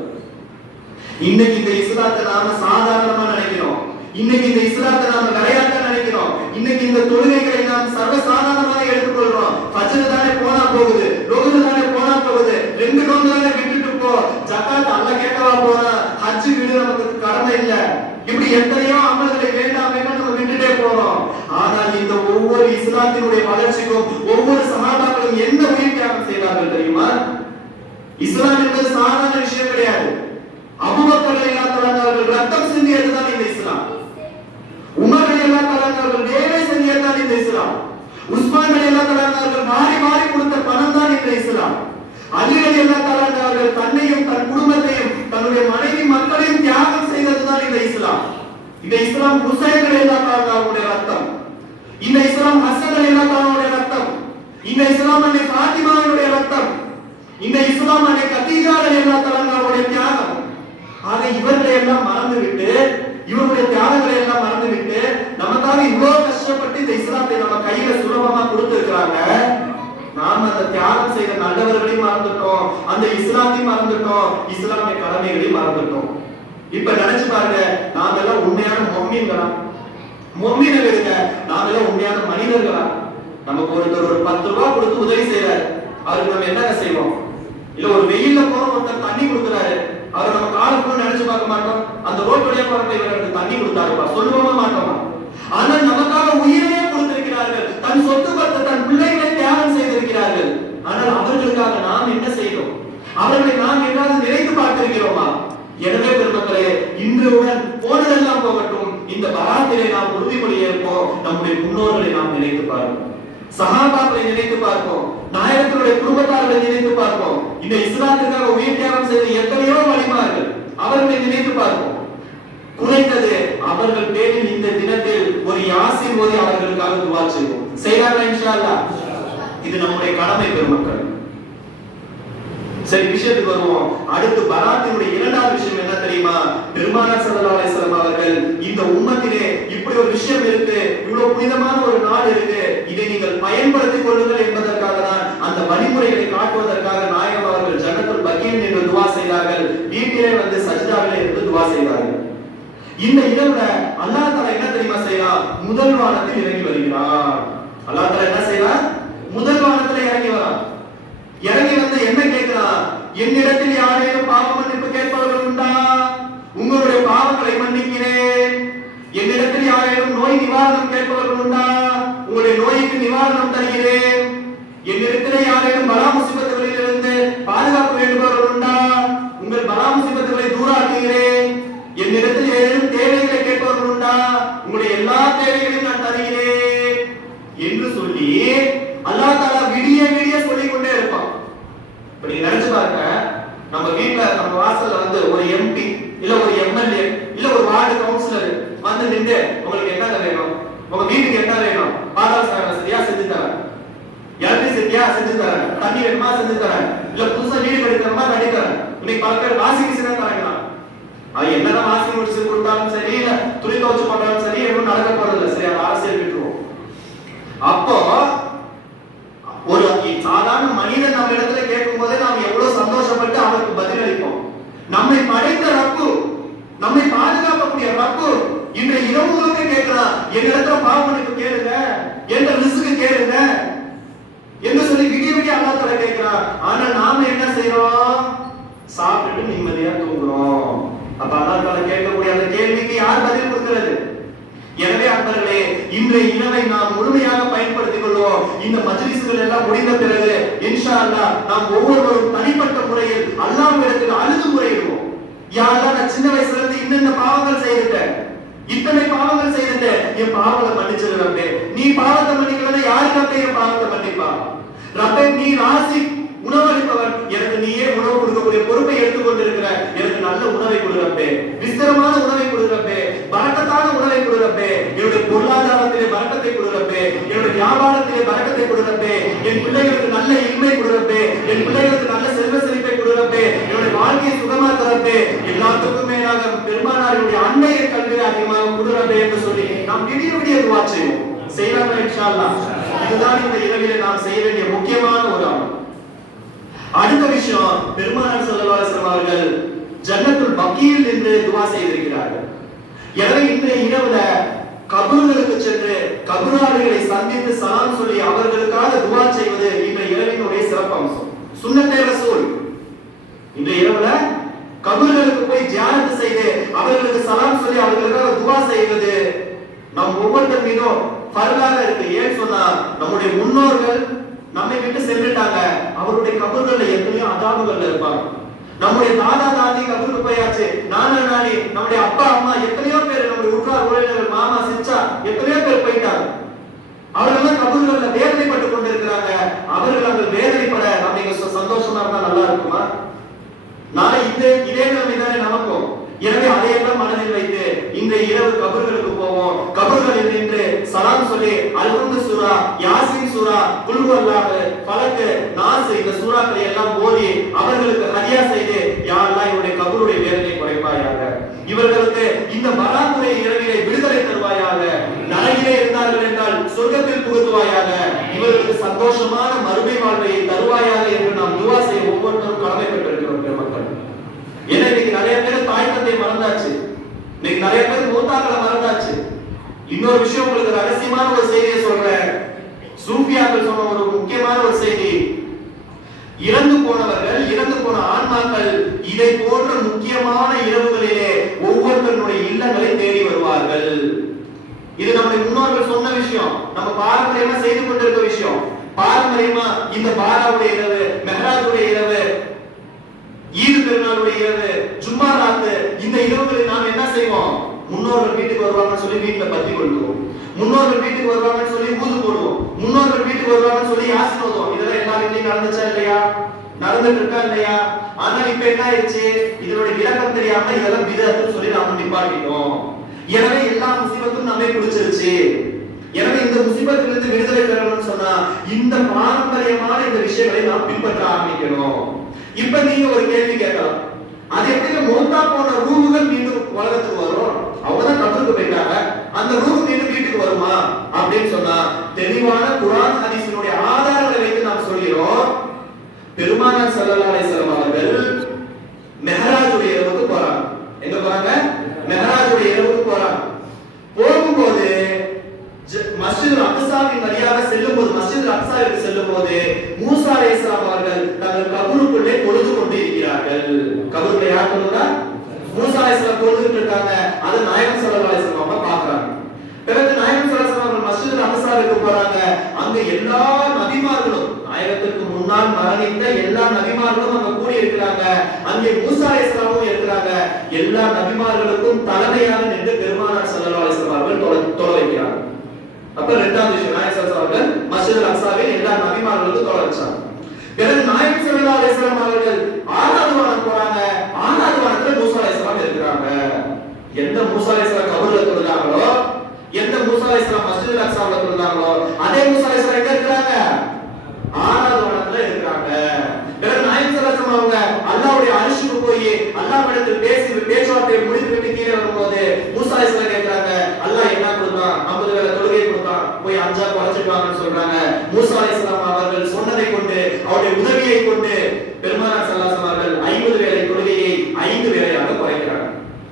இன்னைக்கு இந்த இஸ்லாத்தை நாம சாதாரணமா நினைக்கிறோம். இன்னைக்கு இந்த இஸ்லாத்தை நாம விளையாட்டா நினைக்கிறோம். இன்னைக்கு இந்த தொழுகைகளை நாம் சர்வ சாதாரணமாக எடுத்துக்கொள்றோம். ஃபஜ்ர் தானே போனா போகுது, லோஹர் தானே போனா போகுது, 2 நோன்பு தானே விட்டுட்டு போ, ஜகாத் அல்லாஹ் கேட்கவா போறா, ஹஜ் விடு, நமக்கு கடமை இல்ல, இப்படி எத்தனையோ அமல்களை வேண்டாம் நம்ம விட்டுட்டே போறோம். ஆனால் இந்த ஒவ்வொரு இஸ்லாத்தினுடைய வளர்ச்சிக்கும் ஒவ்வொரு சஹாபாக்களும் என்ன உயிர் தியாகம் செய்தார்கள் தெரியுமா? இஸ்லாம் என்பது சாதாரண விஷயம் கிடையாது. அபூபக்கர் ரலியல்லாஹு தஆலா அவர்கள் ரத்தம் சிந்தியதுதான் இந்த இஸ்லாம். உமர் ரலியல்லாஹு தஆலா அவர்கள் வேலை செஞ்சதுதான் இந்த இஸ்லாம். உஸ்மான் ரலியல்லாஹு தஆலா அவர்கள் மாறி கொடுத்த பணம் தான் இந்த இஸ்லாம். அலி ரலியல்லாஹு தஆலா அவர்கள் தன்னையும் தன் குடும்பத்தையும் தன்னுடைய மனைவி மக்களையும் தியாகம் செய்ததுதான் இந்த இஸ்லாம். இந்த இஸ்லாம் ஹுசைன் ரலியல்லாஹு தஆலா அவருடைய ரத்தம். இந்த இஸ்லாம் ஹசன் ரலியல்லாஹு தஆலா அவருடைய ரத்தம். இந்த இஸ்லாம் அன்னை ஃபாத்திமாவுடைய ரத்தம். இந்த இஸ்லாம் அன்னை கதீஜா ரலியல்லாஹு தஆலா அவருடைய தியாகம். ஆக இவர்களை எல்லாம் மறந்துவிட்டு, இவருடைய தியாகங்களை எல்லாம் மறந்துவிட்டு, நமக்காக இவ்வளவு கஷ்டப்பட்டு இந்த இஸ்லாத்தை நம்ம கையில சுலபமா கொடுத்திருக்கிறாங்க. நாம அந்த தியாகம் செய்த நல்லவர்களையும் மறந்துட்டோம், அந்த இஸ்லாத்தையும் மறந்துட்டோம், இஸ்லாமிய கடமைகளையும் மறந்துட்டோம். இப்ப நினைச்சு பாருங்க, நாம எல்லாம் உண்மையான முஃமின்களா? முஃமினை விடுங்க, நாம எல்லாம் உண்மையான மனிதர்களா? நமக்கு ஒருத்தர் ஒரு 10 ரூபாய் கொடுத்து உதவி செய்யறாரு, அவருக்கு நம்ம என்னங்க செய்வோம்? இல்ல ஒரு வெயில்ல போற ஒருத்தர் தண்ணி கொடுக்குறாரு, அவர் நம்ம காலத்துல நினைச்சு பார்க்க மாட்டோம். அந்த ரோட் வழியா போறப்ப இவருக்கு தண்ணி கொடுத்தாருப்பா சொல்லுவோமா மாட்டோமா? ஆனால் நமக்காக உயிரையே கொடுத்திருக்கிறார்கள், தன் சொத்து பத்து தன் பிள்ளைகளை தியாகம் செய்திருக்கிறார்கள். ஆனால் அவர்களுக்காக நாம் என்ன செய்தோம்? அவர்களை நாம் ஏதாவது நினைத்து பார்த்திருக்கிறோமா? எனவே பெருமக்களே, இன்றுடன் போனதெல்லாம் போகட்டும், இந்த பராத்திலே நாம் உறுதிமொழி ஏற்போம். நம்முடைய முன்னோர்களை நாம் நினைத்து பார்ப்போம், சஹாபாக்களை நினைத்து பார்ப்போம், நாயகத்தினுடைய குடும்பத்தார்களை நினைத்து பார்ப்போம். இந்த இஸ்லாத்திற்காக உயிர் தியாகம் செய்த எத்தனையோ வழிமார்கள், அவர்களை நினைத்து பார்ப்போம். குறைந்தது அவர்கள் பேரில் இந்த தினத்தில் ஒரு யாசீன் ஓதி அவர்களுக்காக துஆ செய்வோம். செய்யலாமா இன்ஷா அல்லாஹ்? இது நம்முடைய கடமை பெருமக்கள். சரி, விஷயத்துக்கு வருவோம். அடுத்து பராத்தினுடைய இரண்டாவது விஷயம் என்ன தெரியுமா? பெருமானார் ஸல்லல்லாஹு அலைஹி வஸல்லம் அவர்கள் இந்த உம்மத்திலே இப்படி ஒரு விஷயம் இருக்கு, இவ்வளவு புனிதமான ஒரு நாள் இருக்கு, இதை நீங்கள் பயன்படுத்திக் கொள்ளுங்கள் என்பதற்காக தான், அந்த வழிமுறைகளை காட்டுவதற்காக நாயகம் அவர்கள் ஜன்னத்துல் பகீன் என்று துஆ செய்தார்கள். வீட்டிலே வந்து சஜ்தாவிலே இருந்து துஆ செய்தார்கள். இந்த இரவுல அல்லாஹ் தஆலா என்ன தெரியுமா செய்றார்? முதல் வானத்தில் இறங்கி வருகிறார். அல்லாஹ் தஆலா என்ன செய்றார்? முதல் வானத்தில் இறங்கி வரார். இறங்கி வந்து என்ன கேட்கிறார்? என்னிடத்தில் யாரேனும் பாவ மன்னிப்பு கேட்பவர்கள் உண்டா? உங்களுடைய பாவங்களை மன்னிக்கிறேன். என்னிடத்தில் யாரேனும் நோய் நிவாரணம் கேட்பவர்கள் உண்டா? உங்களுடைய நோய்க்கு நிவாரணம் தருகிறேன். என்னிடத்தில் யாரேனும் பலா முசீபத்துகளில் இருந்து பாதுகாப்பு வேண்டுபவர்கள் உண்டா? உங்கள் பலா முசீபத்துகளை தூராக்குகிறேன். என்னிடத்தில் ஏதேனும் தேவைகளை கேட்பவர்கள் உண்டா? உங்களுடைய எல்லா தேவைகளையும் நான் தருகிறேன் என்று சொல்லி அல்லாஹ் தஆலா விடிய விடிய சொல்லிக் கொண்டே இருப்பான். இப்ப நீங்க நினைச்சு பாருங்க, நம்ம வீட்ல நம்ம வாசல்ல வந்து ஒரு எம்பி இல்ல ஒரு எம்எல்ஏ இல்ல ஒரு வார்டு கவுன்சிலர் வந்து நின்று உங்களுக்கு என்ன வேணும், உங்க வீட்டுக்கு என்ன வேணும், பாதாள சாக்கடை சரியா செஞ்சு தரேன், எலக்ட்ரிசிட்டியா செஞ்சு தரேன், தண்ணி வேணுமா செஞ்சு தரேன், இல்ல புதுசா வீடு கட்டி தரமா கட்டி தரேன், இன்னைக்கு பல பேர் வாஷிங் மிஷின் தராங்க, என்னதான் வாஷிங் மிஷின் கொடுத்தாலும் சரி, இல்ல துணி துவைச்சு போட்டாலும் சரி, எதுவும் நடக்க போறது இல்லை. சரி, அது அரசியல் விட்டுருவோம். அப்போ ஒரு சாதாரண மனிதன் நம்ம இடத்துல கேட்கும் போதே நாம் எவ்வளவு சந்தோஷப்பட்டு அவருக்கு பதிலளிப்போம். நம்மை படைத்த ரப்பு, நம்மை பாதுகாக்கக்கூடிய ரப்பு இன்றைய இரவு முழுக்க கேட்கிறான், எங்க இடத்துல பாவ மன்னிப்பு கேளுங்க, என்ற ரிஸ்க்கு கேளுங்க என்று சொல்லி விடிய விடிய அல்லாஹ் தஆலா கேட்கிறான். ஆனா நாம என்ன செய்யறோம்? சாப்பிட்டு நிம்மதியா தூங்குறோம். அப்ப அல்லாஹ் தஆலா கேட்கக்கூடிய அந்த கேள்விக்கு யார் பதில் கொடுக்கிறது? எனவே அன்பர்களே, இன்றைய இரவை நாம் முழுமையாக பயன்படுத்திக் கொள்வோம். இந்த மஜ்லிஸ்கள் எல்லாம் முடிந்த பிறகு இன்ஷா அல்லாஹ் நாம் ஒவ்வொருவரும் தனிப்பட்ட முறையில் அல்லாஹ்விடத்தில் அழுது முறையிடுவோம். யா அல்லாஹ், நான் சின்ன வயசுல இருந்து இன்னென்ன பாவங்கள் செய்துட்டேன், இத்தனை பாவங்கள் செய்துட்டேன், என் பாவங்களை மன்னிச்சிரு ரப்பே. நீ பாவத்தை மன்னிக்கலன்னா யாரு ரப்பே என் பாவத்தை மன்னிப்பா? ரப்பே, நீ ராசி உணவளிப்பவர், எனக்கு நீயே உணவு கொடுக்கக்கூடிய பொறுப்பை எடுத்துக்கொண்டிருக்கிற, எனக்கு நல்ல உணவை கொடுறப்பே, விஸ்தரமான உணவை கொடுறப்பே, பரக்கத்தான உணவை கொடுறப்பே, என்னுடைய பொருளாதாரத்திலே பரக்கத்தை கொடுறப்பே, என்னுடைய வியாபாரத்திலே பரக்கத்தை கொடுறப்பே, என் பிள்ளைகளுக்கு நல்ல இன்மை கொடுறப்பே, என் பிள்ளைகளுக்கு நல்ல செல்வ செழிப்பை கொடுறப்பே, என்னுடைய வாழ்க்கையை சுகமாக்குறப்பே, எல்லாத்துக்கும் மேலாக பெருமானாருடைய அன்பையை கல்வியை அதிகமாக கொடுறப்பே என்று சொல்லி நாம் விடிய விடிய துஆ செய்வோம். செய்யலாம் இன்ஷா அல்லாஹ். இதுதான் இந்த இரவிலே நாம் செய்ய வேண்டிய முக்கியமான ஒரு அமல். அடுத்த விஷயம், பெருமானார் ஸல்லல்லாஹு அலைஹி வஸல்லம் அவர்கள் ஜன்னத்துல் பக்கீல் என்று துஆ செய்திருக்கிறார்கள். எனவே இன்றைய இரவுல கபர்களுக்கு சென்று கபராளிகளை சந்தித்து சலாம் சொல்லி அவர்களுக்காக துஆ செய்வது இன்றைய இரவினுடைய சிறப்பு அம்சம், சுன்னத்தே ரசூல். இன்றைய இரவுல கபர்களுக்கு போய் ஜியாரத் செய்து அவர்களுக்கு சலாம் சொல்லி அவர்களுக்காக துஆ செய்வது நம் ஒவ்வொருத்தர் மீதும் ஃபர்லாக இருக்கு. ஏன் சொன்னா, நம்முடைய முன்னோர்கள் நம்மை விட்டு சென்றுட்டாங்க, அவருடைய கபர்கள்ல எத்தனையோ அதாபுகள்ல இருப்பாங்க. நம்முடைய தாதா தாதி கபருக்கு போயாச்சு, நானா நானி, நம்முடைய அப்பா அம்மா எத்தனையோ பேர், நம்முடைய உற்றார் உறவினர்கள் மாமா சிச்சா எத்தனையோ பேர் போயிட்டாங்க. அவர்கள் கபர்கள்ல வேதனைப்பட்டு கொண்டிருக்கிறாங்க. அவர்கள் அந்த வேதனைப்பட நம்ம சந்தோஷமா இருந்தா நல்லா இருக்குமா? நாளை இதே நிலைமை தானே நமக்கும். எனவே அதையெல்லாம் மனதில் வைத்து இந்த இரவு கபர்களுக்கு போவோம். கபர்களில் நின்று சலாம் சொல்லி அல்ஹம்து சூரா, யாசின் சூரா, குல் ஹுவல்லாஹ், ஃபலக், நாஸ் இந்த சூறாக்களை எல்லாம் ஓதி அவர்களுக்கு ஹதியா செய்து, யா அல்லாஹ் இவருடைய கபருடைய வேதனை குறைப்பாயாக, இவர்களுக்கு இந்த பராத்துரை இரவிலே விடுதலை தருவாயாக, நரகிலே இருந்தார்கள் என்றால் சொர்க்கத்தில் புகுத்துவாயாக, இவர்களுக்கு சந்தோஷமான மறுமை வாழ்வை தருவாயாக என்று நாம் துஆ செய்ய ஒவ்வொருவரும் கடமைப்பட்டிருக்கிறோம் பெருமக்கள். ஏன்னா இன்னைக்கு நிறைய பேர் தாய் தந்தை மறந்தாச்சு, இன்னைக்கு நிறைய பேர் மூத்தாக்களை மறந்தாச்சு. இன்னொரு விஷயம் உங்களுக்கு ரகசியமான ஒரு செய்தியை சொல்றேன். சூஃபியாக்கள் சொன்ன ஒரு முக்கியமான ஒரு செய்தி, இறந்து போனவர்கள், இறந்து போன ஆன்மாக்கள் இதை போன்ற முக்கியமான இரவுகளிலே ஒவ்வொருத்தருடைய இல்லங்களை தேடி வருவார்கள். இது நம்முடைய முன்னோர்கள் சொன்ன விஷயம், நம்ம பாரம்பரியமா செய்து கொண்டிருக்க விஷயம். பாரம்பரியமா இந்த பாராவுடைய இரவு, மெஹராஜுடைய இரவு, ஈது பெருநாளுடைய இரவு, ஜும்மா ராத்து, இந்த இரவுகளில் நாம் என்ன செய்வோம்? முன்னோர்கள் வீட்டுக்கு வருவாங்கன்னு சொல்லி வீட்டுல பத்தி கொள்ளுவோம், முன்னோர்கள் வீட்டுக்கு வருவாங்கன்னு சொல்லி ஊது போடுவோம், முன்னோர்கள் வீட்டுக்கு வருவாங்கன்னு சொல்லி யாசின் ஓதுவோம். இதெல்லாம் எல்லா வீட்லயும் நடந்துச்சா இல்லையா? நடந்துட்டு இருக்கா இல்லையா? ஆனா இப்ப என்ன ஆயிடுச்சு, இதனுடைய விளக்கம் தெரியாம இதெல்லாம் பிதஅத்னு சொல்லி நாம நிப்பாட்டிட்டோம். எனவே எல்லா முசீபத்தும் நம்மை பிடிச்சிருச்சு. எனவே இந்த முசீபத்திலிருந்து விடுதலை பெறணும்னு சொன்னா இந்த பாரம்பரியமான இந்த விஷயங்களை நாம் பின்பற்ற ஆரம்பிக்கணும். இப்ப நீங்க ஒரு கேள்வி கேட்கலாம், அது எப்படி மௌத்தா போன ரூஹுகள் மீண்டும் உலகத்துக்கு வரும்? அவங்கதான் கபருக்கு போயிட்டாங்க, அந்த ரூஹ் மீண்டும் வீட்டுக்கு வருமா அப்படின்னு சொன்னா தெளிவான குர்ஆன் ஹதீஸினுடைய ஆதாரங்களை வைத்து நாம் சொல்கிறோம். பெருமானார் ஸல்லல்லாஹு அலைஹி வஸல்லம் அவர்கள் மெஹராஜுடைய இரவுக்கு போறாங்க. எங்க போறாங்க? மெஹராஜுடைய இரவுக்கு போறாங்க. போகும்போது மஸ்ஜித் அக்ஸாவின் வழியாக செல்லும்போது, மஸ்ஜித் அக்ஸாவிற்கு செல்லும்போது மூசா அலைஹிஸ்ஸலாம் அவர்கள் தங்கள் கபருக்குள்ளே தொழுது கொண்டிருக்கிறார்கள். கபருக்குள்ள யார் தொழுதா? மூசா அலைஹிஸ்ஸலாம் தொழுதுட்டு இருக்காங்க. அது நாயகம் ஸல்லல்லாஹு அலைஹி வஸல்லம் அவங்க பார்க்கறாங்க. பிறகு நாயகம் ஸல்லல்லாஹு அலைஹி வஸல்லம் மஸ்ஜித் அக்ஸாவிற்கு போறாங்க. அங்க எல்லா நபிமார்களும், நாயகத்துக்கு முன்னால் மரணித்த எல்லா நபிமார்களும் அங்க கூடி இருக்கிறாங்க. அங்கே மூசா அலைஹிஸ்ஸலாமும் இருக்கிறாங்க. எல்லா நபிமார்களுக்கும் தலைமையாக நின்று பெருமானார் ஸல்லல்லாஹு அலைஹி வஸல்லம் அவர்கள் தொழ வைக்கிறாங்க. அப்ப இரண்டாவது விஷயம், நாயகம் ஸல்லல்லாஹு அலைஹி வஸல்லம் மஸ்ஜித் அக்ஸாவில் எல்லா நபிமார்களுக்கும் தொழ வச்சாங்க. பிறகு நாயகம் ஸல்லல்லாஹு அலைஹி வஸல்லம் அவர்கள் ஆறாவது வானம் போறாங்க. ஆறாவது வானத்துல மூசா அலைஹிஸ்ஸலாம் இருக்கிறாங்க. எந்த மூசா அலைஹிஸ்ஸலாம் கபர்ல தொழுதாங்களோ, எந்த மூசா அலைஹிஸ்ஸலாம் மஸ்ஜித் அக்ஸாவுல தொழுதாங்களோ, அதே மூசா அலைஹிஸ்ஸலாம் எங்க இருக்கிறாங்க? ஆறாவது வானத்துல இருக்கிறாங்க. பிறகு நாயகம் ஸல்லல்லாஹு அலைஹி வஸல்லம் அவங்க அல்லாஹ்வுடைய அர்ஷுக்கு போய் அல்லாஹ்விடத்தில் பேச்சுவார்த்தை தொழுகை முடித்துவிட்டு கீழே வரும்போது மூசா அலைஹிஸ்ஸலாம் கேக்குறாங்க, அல்லாஹ் என்ன கொடுத்தான்? 50 வேளை தொழுகை கொடுத்தான், போய் 5 குறைச்சிட்டாங்கன்னு சொல்றாங்க. மூசா அலைஹிஸ்ஸலாம் அவர்கள் சொன்னதை கொண்டு, அவருடைய உதவியை கொண்டு பெருமானார் ஸல்லல்லாஹு அலைஹி வஸல்லம் 50 வேளை தொழுகையை 5 வேளையாக குறைக்கிறாங்க.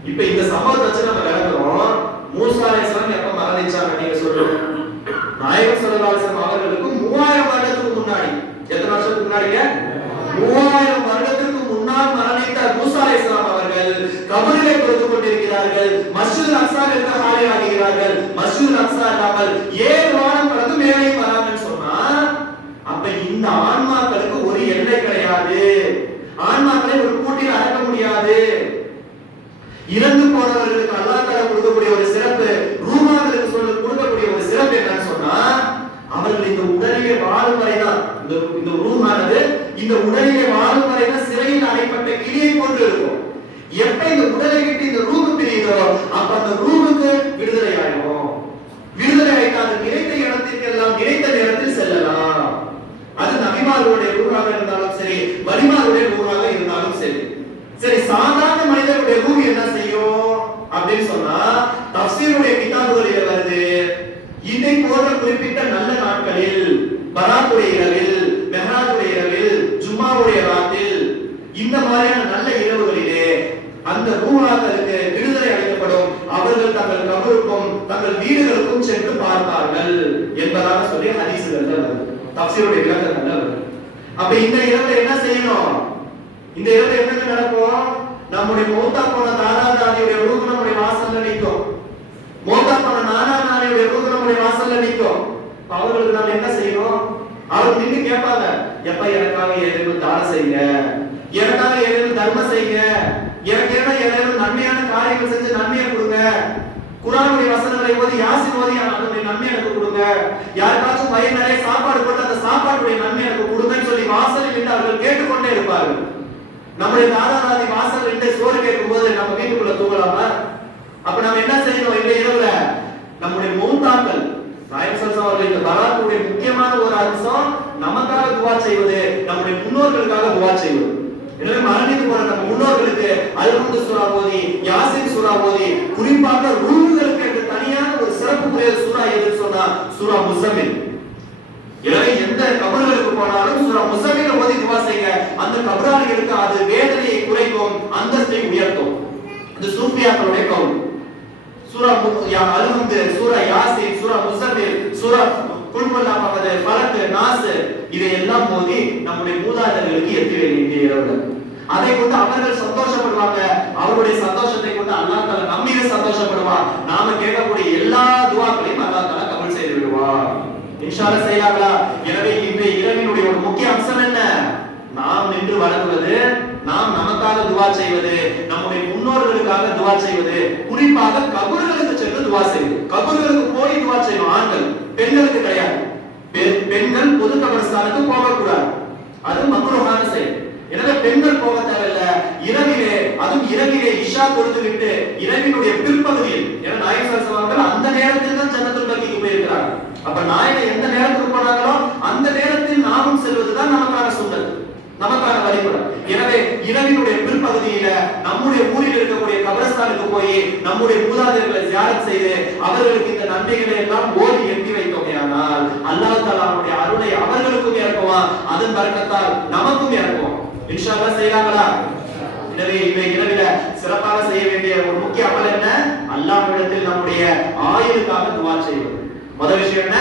இப்ப இந்த சம்பவத்தை வச்சு நம்ம விளக்குறோம், மூசா அலைஹிஸ்ஸலாம் எப்ப மரணிச்சாங்க நீங்க சொல்லுங்க. நாயகம் ஸல்லல்லாஹு அலைஹி வஸல்லம் அவர்களுக்கு 3000 வருடத்துக்கு முன்னாடி, எத்தனை வருஷத்துக்கு முன்னாடிங்க? 3000 வருடத்துக்கு முன்னால் மரணித்த மூசா அலைஹிஸ்ஸலாம் அவர்கள் கபரிலே கொடுத்து கொண்டிருக்கிறார்கள். மஸ்ஜிதுல் அக்ஸாவிற்கு ஆகிறார்கள். மஸ்ஜிதுல் அக்ஸா இல்லாமல் 7 வானம் கடந்து மேலே வராங்கன்னு சொன்னா, அப்ப இந்த ஆன்மாக்களுக்கு ஒரு எல்லை கிடையாது. ஆன்மாக்களை ஒரு கூட்டில் அடக்க முடியாது. இறந்து போனவர்களுக்கு அல்லாஹ் தஆலா கொடுக்கக்கூடிய ஒரு சிறப்பு, ரூஹாக்களுக்கு கொடுக்கக்கூடிய ஒரு சிறப்பு என்னன்னு சொன்னா, அவர்கள் இந்த உடலிலே வாழும் வரைதான், இந்த ரூஹானது இந்த உடலிலே வாழும் வரைதான் சிறையில் அடைப்பட்ட கிளியை போன்று இருக்கும். எப்ப இந்த உடலை விட்டு இந்த ரூஹ் பிரியுதோ, அப்ப அந்த ரூஹுக்கு விடுதலை ஆயிடும். விடுதலை ஆயிட்டால் நினைத்த இடத்திற்கு எல்லாம் நினைத்த நேரத்தில் செல்லலாம். அது நபிமார்களுடைய ரூஹாக இருந்தாலும் சரி, வலிமார்களுடைய ரூஹாக இருந்தாலும் சரி. சரி, சாதாரண மனிதனுடைய ரூஹ் என்ன செய்யும் அப்படின்னு சொன்னா, தஃப்சீருடைய கிதாபுகளில் வருது, இதை போன்ற குறிப்பிட்ட நல்ல நாட்களில், பராத்துடைய இரவில், மெஹராஜுடைய இரவில், ஜும்மாவுடைய ராத்தில், இந்த மாதிரியான நல்ல இரவுகளிலே அந்த ரூஹாக்களுக்கு விடுதலை அளிக்கப்படும். அவர்கள் தங்கள் கபருக்கும் தங்கள் வீடுகளுக்கும் சென்று பார்ப்பார்கள் என்பதாக சொல்லி ஹதீஸ்கள்ல வருது, தஃப்சீருடைய விளக்கங்கள்ல வருது. அப்ப இந்த இரவுல என்ன செய்யணும்? இந்த இரவுல என்ன நடக்கும்? நம்முடைய மௌத்தா போன தாதா தாதியுடைய ரூஹ் நம்முடைய வாசல்ல நிற்கும். மௌத்தா போன நானா நானியுடைய ரூஹ் நம்முடைய வாசல்ல நிற்கும். அவர்களுக்கு நாம் என்ன செய்யணும்? அவர் நின்று கேட்பாங்க, எப்ப எனக்காக ஏதேனும் தானம் செய்யுங்க, எனக்காக ஏதேனும் தர்மம் செய்யுங்க, எனக்கு ஏதேனும் நன்மையான காரியங்கள் செஞ்சு நன்மையை கொடுங்க, குர்ஆனுடைய வசனங்களை ஓதி யாசின் ஓதி அதனுடைய நன்மை எனக்கு கொடுங்க, யாருக்காச்சும் வயிறு நிறைய சாப்பாடு போட்டு அந்த சாப்பாட்டுடைய நன்மை எனக்கு கொடுங்கன்னு சொல்லி வாசலில் நின்று அவர்கள் கேட்டுக்கொண்டே இருப்பார்கள். நம்முடைய தாதா தாதி வாசல் நின்று சோறு கேட்கும் போது நம்ம வீட்டுக்குள்ள தூங்கலாமா? அப்ப நம்ம என்ன செய்யணும்? இந்த இரவுல நம்முடைய மௌத்தாக்கள், நாயகம் ஸல்லல்லாஹு அலைஹி வஸல்லம் இந்த பராத்துடைய முக்கியமான ஒரு அம்சம் நமக்காக துஆ செய்வது, நம்முடைய முன்னோர்களுக்காக துஆ செய்வது. எனவே மரணித்து போன நம்ம முன்னோர்களுக்கு அல்ஹம்து சூரா ஓதி, யாசீன் சூரா ஓதி, குறிப்பாக ரூஹுகளுக்கு என்று தனியான ஒரு சிறப்புக்குரிய சூரா எதுன்னு சொன்னா சூரா முஸம்மில். எனவே எந்த கபர்களுக்கு போனாலும் சூரா முஸம்மில் ஓதி துஆ செய்யுங்க. அந்த கபராளிகளுக்கு அது வேதனையை குறைக்கும், அந்தஸ்தை உயர்த்தும். இது சூஃபியாக்களுடைய கவுல். சூரா அல்ஹம்து, சூரா யாசீன், சூரா முஸம்மில், சூரா குல் வல்லாஹ் அஹத், ஃபலக், நாஸ், இதையெல்லாம் ஓதி நம்முடைய மூதாதையர்களுக்கு எத்தி வைங்க இரவுல. அதை கொண்டு அவர்கள் சந்தோஷப்படுவாங்க. அவருடைய சந்தோஷத்தை கொண்டு அல்லாஹ் தஆலா நம்மீது சந்தோஷப்படுவான். நாம கேட்கக்கூடிய எல்லா துஆக்களையும் அல்லாஹ் தஆலா கபூல் செய்து விடுவார். இன்ஷா அல்லாஹ் செய்யலாங்களா? எனவே இந்த இரவினுடைய ஒரு முக்கிய அம்சம் என்ன? நாம் நின்று வணங்குவது, நாம் நமக்காக துஆ செய்வது, நம்முடைய முன்னோர்களுக்காக துஆ செய்வது, குறிப்பாக கபர்களுக்கு சென்று துஆ செய்வது. கபர்களுக்கு போய் துஆ செய்யணும். ஆண்கள், பெண்களுக்கு கிடையாது. பெண்கள் பொது கபரஸ்தானுக்கு போக கூடாது, அது மக்ரூஹான செயல். எனவே பெண்கள் போக தேவையில்லை. இரவிலே, அதுவும் இரவிலே இஷா கொடுத்து விட்டு இரவினுடைய பிற்பகுதியில், ஏன்னா நாயகம் ஸல்லல்லாஹு அலைஹி வஸல்லம் அந்த நேரத்தில் தான் ஜன்னத்துல் பக்கீக்கு போயிருக்கிறாங்க. அப்ப நாயகம் எந்த நேரத்துக்கு போனாங்களோ அந்த நேரத்தில் நாமும் செல்வதுதான் நமக்கான சுன்னத், நமக்கான வழிமுறை. எனவே இரவினுடைய பிற்பகுதியில நம்முடைய ஊரில் இருக்கக்கூடிய கபரஸ்தானுக்கு போய் நம்முடைய மூதாதையர்களை ஜியாரத் செய்து அவர்களுக்கு இந்த நன்மைகளை எல்லாம் ஓதி எட்டி வைத்தோமேயானால் அல்லாஹ் தஆலாவுடைய அருளை அவர்களுக்கும் இறக்குவான், அதன் பரக்கத்தால் நமக்கும் இறக்குவான். இன்ஷா அல்லாஹ் செய்யலாங்களா? எனவே இந்த இரவில சிறப்பாக செய்ய வேண்டிய ஒரு முக்கிய அமல் என்ன? அல்லாஹ்விடத்தில் நம்முடைய ஆயுளுக்காக துஆ செய்வது. முதல் விஷயம் என்ன?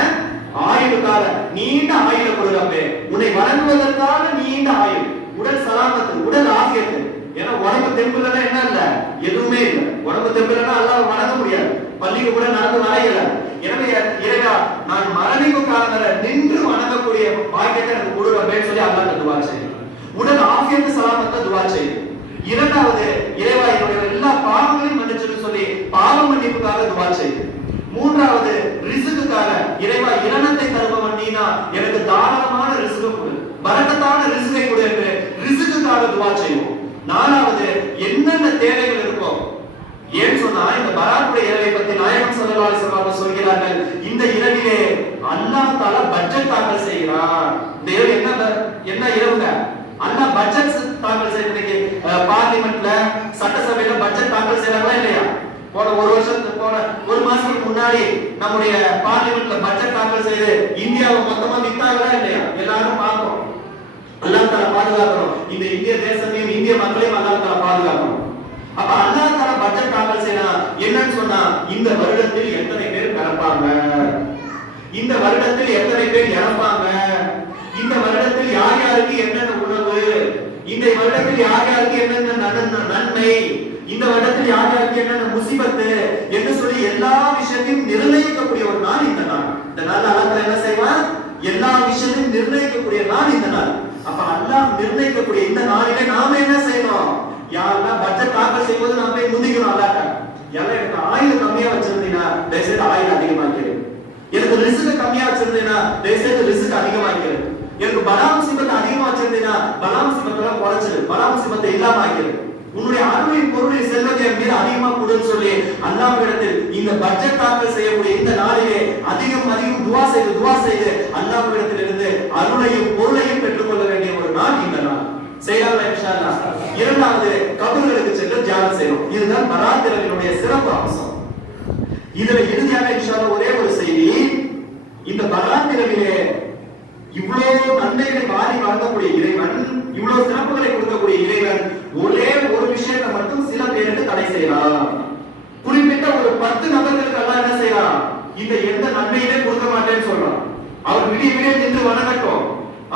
ஆயுளுக்காக நீண்ட ஆயுளை கொடுங்கப்பே. உன்னை வணங்குவதற்காக நீண்ட ஆயுள், உடல் சலாமத்து, உடல் ஆஃபியத்து. ஏன்னா உடம்பு தெம்புலன்னா என்ன இல்ல, எதுவுமே இல்லை. உடம்பு தெம்புலன்னா அல்லாஹ் வணங்க முடியாது, பள்ளிக்கு கூட நடந்து வரையல. எனவே இறைவா, நான் மரணிக்கும் காலம் வரை நின்று வணங்கக்கூடிய பாக்கியத்தை எனக்கு கொடுங்கப்பேன்னு சொல்லி அல்லாஹ் துஆ செய்யணும். உடல் ஆஃபியத்து சலாமத்தை துஆ செய்யணும். இரண்டாவது, இறைவா என்னுடைய எல்லா பாவங்களையும் மன்னிச்சுன்னு சொல்லி பாவ மன்னிப்புக்காக துஆ செய்யணும். மூன்றாவது, ரிஸ்க்குக்காக, இறைவா இரணத்தை தருபவன் நீனா, எனக்கு தாராளமான ரிஸ்க் கொடு, பரக்கத்தான ரிஸ்கை கொடு என்று ரிஸ்க்குக்காக துஆ செய்வோம். நாலாவது, என்னென்ன தேவைகள் இருக்கோ, ஏன் சொன்னா இந்த பராத்துடைய இரவை பத்தி நாயகம் ஸல்லல்லாஹு அலைஹி வஸல்லம் சொல்கிறார்கள், இந்த இரவிலே அல்லாஹ் தஆலா பட்ஜெட் தாக்கல் செய்கிறார். இந்த இரவு என்ன இரவுங்க? அல்லாஹ் பட்ஜெட் தாக்கல் செய்யறதுக்கு பார்லிமெண்ட்ல சட்டசபையில பட்ஜெட் தாக்கல் செய்யறாங்களா இல்லையா? போன ஒரு மாசத்துக்கு முன்னாடி நம்முடைய பார்லிமெண்ட்ல பட்ஜெட் தாக்கல் செய்து இந்தியாவை மொத்தமா வித்தாங்களா இல்லையா? எல்லாரும் பார்த்தோம். அல்லாஹ் தஆலா பாதுகாக்கணும். இந்த இந்திய தேசத்தையும் இந்திய மக்களையும் அல்லாஹ் தஆலா பாதுகாக்கணும். அப்ப அல்லாஹ் தஆலா பட்ஜெட் தாக்கல் செய்யனா என்னன்னு சொன்னா, இந்த வருடத்தில் எத்தனை பேர் பிறப்பாங்க, இந்த வருடத்தில் எத்தனை பேர் இறப்பாங்க, இந்த வருடத்தில் யார் யாருக்கு என்னென்ன உணவு, இந்த வருடத்தில் யார் யாருக்கு என்னென்ன நன்மை, இந்த வருடத்தில் யார் யாருக்கு என்னென்ன முசீபத்து என்று சொல்லி எல்லா விஷயத்தையும் நிர்ணயிக்கக்கூடிய ஒரு நாள் இந்த நாள். இந்த நாள் அல்லாஹ் என்ன செய்வான்? எல்லா விஷயத்தையும் நிர்ணயிக்கக்கூடிய நாள் இந்த நாள். அப்ப அல்லாஹ் நிர்ணயிக்கக்கூடிய இந்த நாளிலே நாம என்ன செய்யணும்? யாரெல்லாம் பட்ஜெட் தாக்கல் செய்வது நாம போய் முந்திக்கணும். அல்லாஹ் எல்லாம் எனக்கு ஆயுள் கம்மியா வச்சிருந்தீங்கன்னா தயவுசெய்து ஆயுள் அதிகமாக்கிறது, எனக்கு ரிஸ்க் கம்மியா வச்சிருந்தீங்கன்னா தயவுசெய்து ரிஸ்க் அதிகமாக்கிறது, எனக்கு பலாம் சிபத்தை அதிகமா வச்சிருந்தீங்கன்னா பலாம் சிபத்தெல்லாம் குறைச்சிரு, பலாம் சிபத்தை இல்லாம ஆக்கிறது, உன்னுடைய அருளின் பொருளின் செல்வத்தை என் மீது அதிகமா கொடுன்னு சொல்லி அல்லாஹ்விடத்தில் இந்த பட்ஜெட் தாக்கல் செய்யக்கூடிய இந்த நாளிலே அதிகம் துஆ செய்து அல்லாஹ்விடத்தில் இருந்து அருளையும் பொருளையும் பெற்றுக்கொள்ள வேண்டிய ஒரு நாள் இந்த நாள். செய்யலாம் இன்ஷா அல்லாஹ். இரண்டாவது, கபர்களுக்கு சென்று தியானம் செய்யணும். இதுதான் பராத் இரவினுடைய சிறப்பு அம்சம். இதுல இறுதியாக இன்ஷா அல்லாஹ் ஒரே ஒரு செய்தி. இந்த பராத் இரவிலே இவ்வளவு நன்மைகளை வாரி வழங்கக்கூடிய இறைவன், இவ்வளவு சிறப்புகளை கொடுக்கக்கூடிய இறைவன் ஒரே ஒரு விஷயத்தை மட்டும் சில பேருக்கு தடை செய்யலாம். குறிப்பிட்ட ஒரு 10 நபர்களுக்கு எல்லாம் என்ன செய்யலாம்? இந்த எந்த நன்மையுமே கொடுக்க மாட்டேன்னு சொல்றான். அவர் விடிய நின்று வணங்கட்டும்,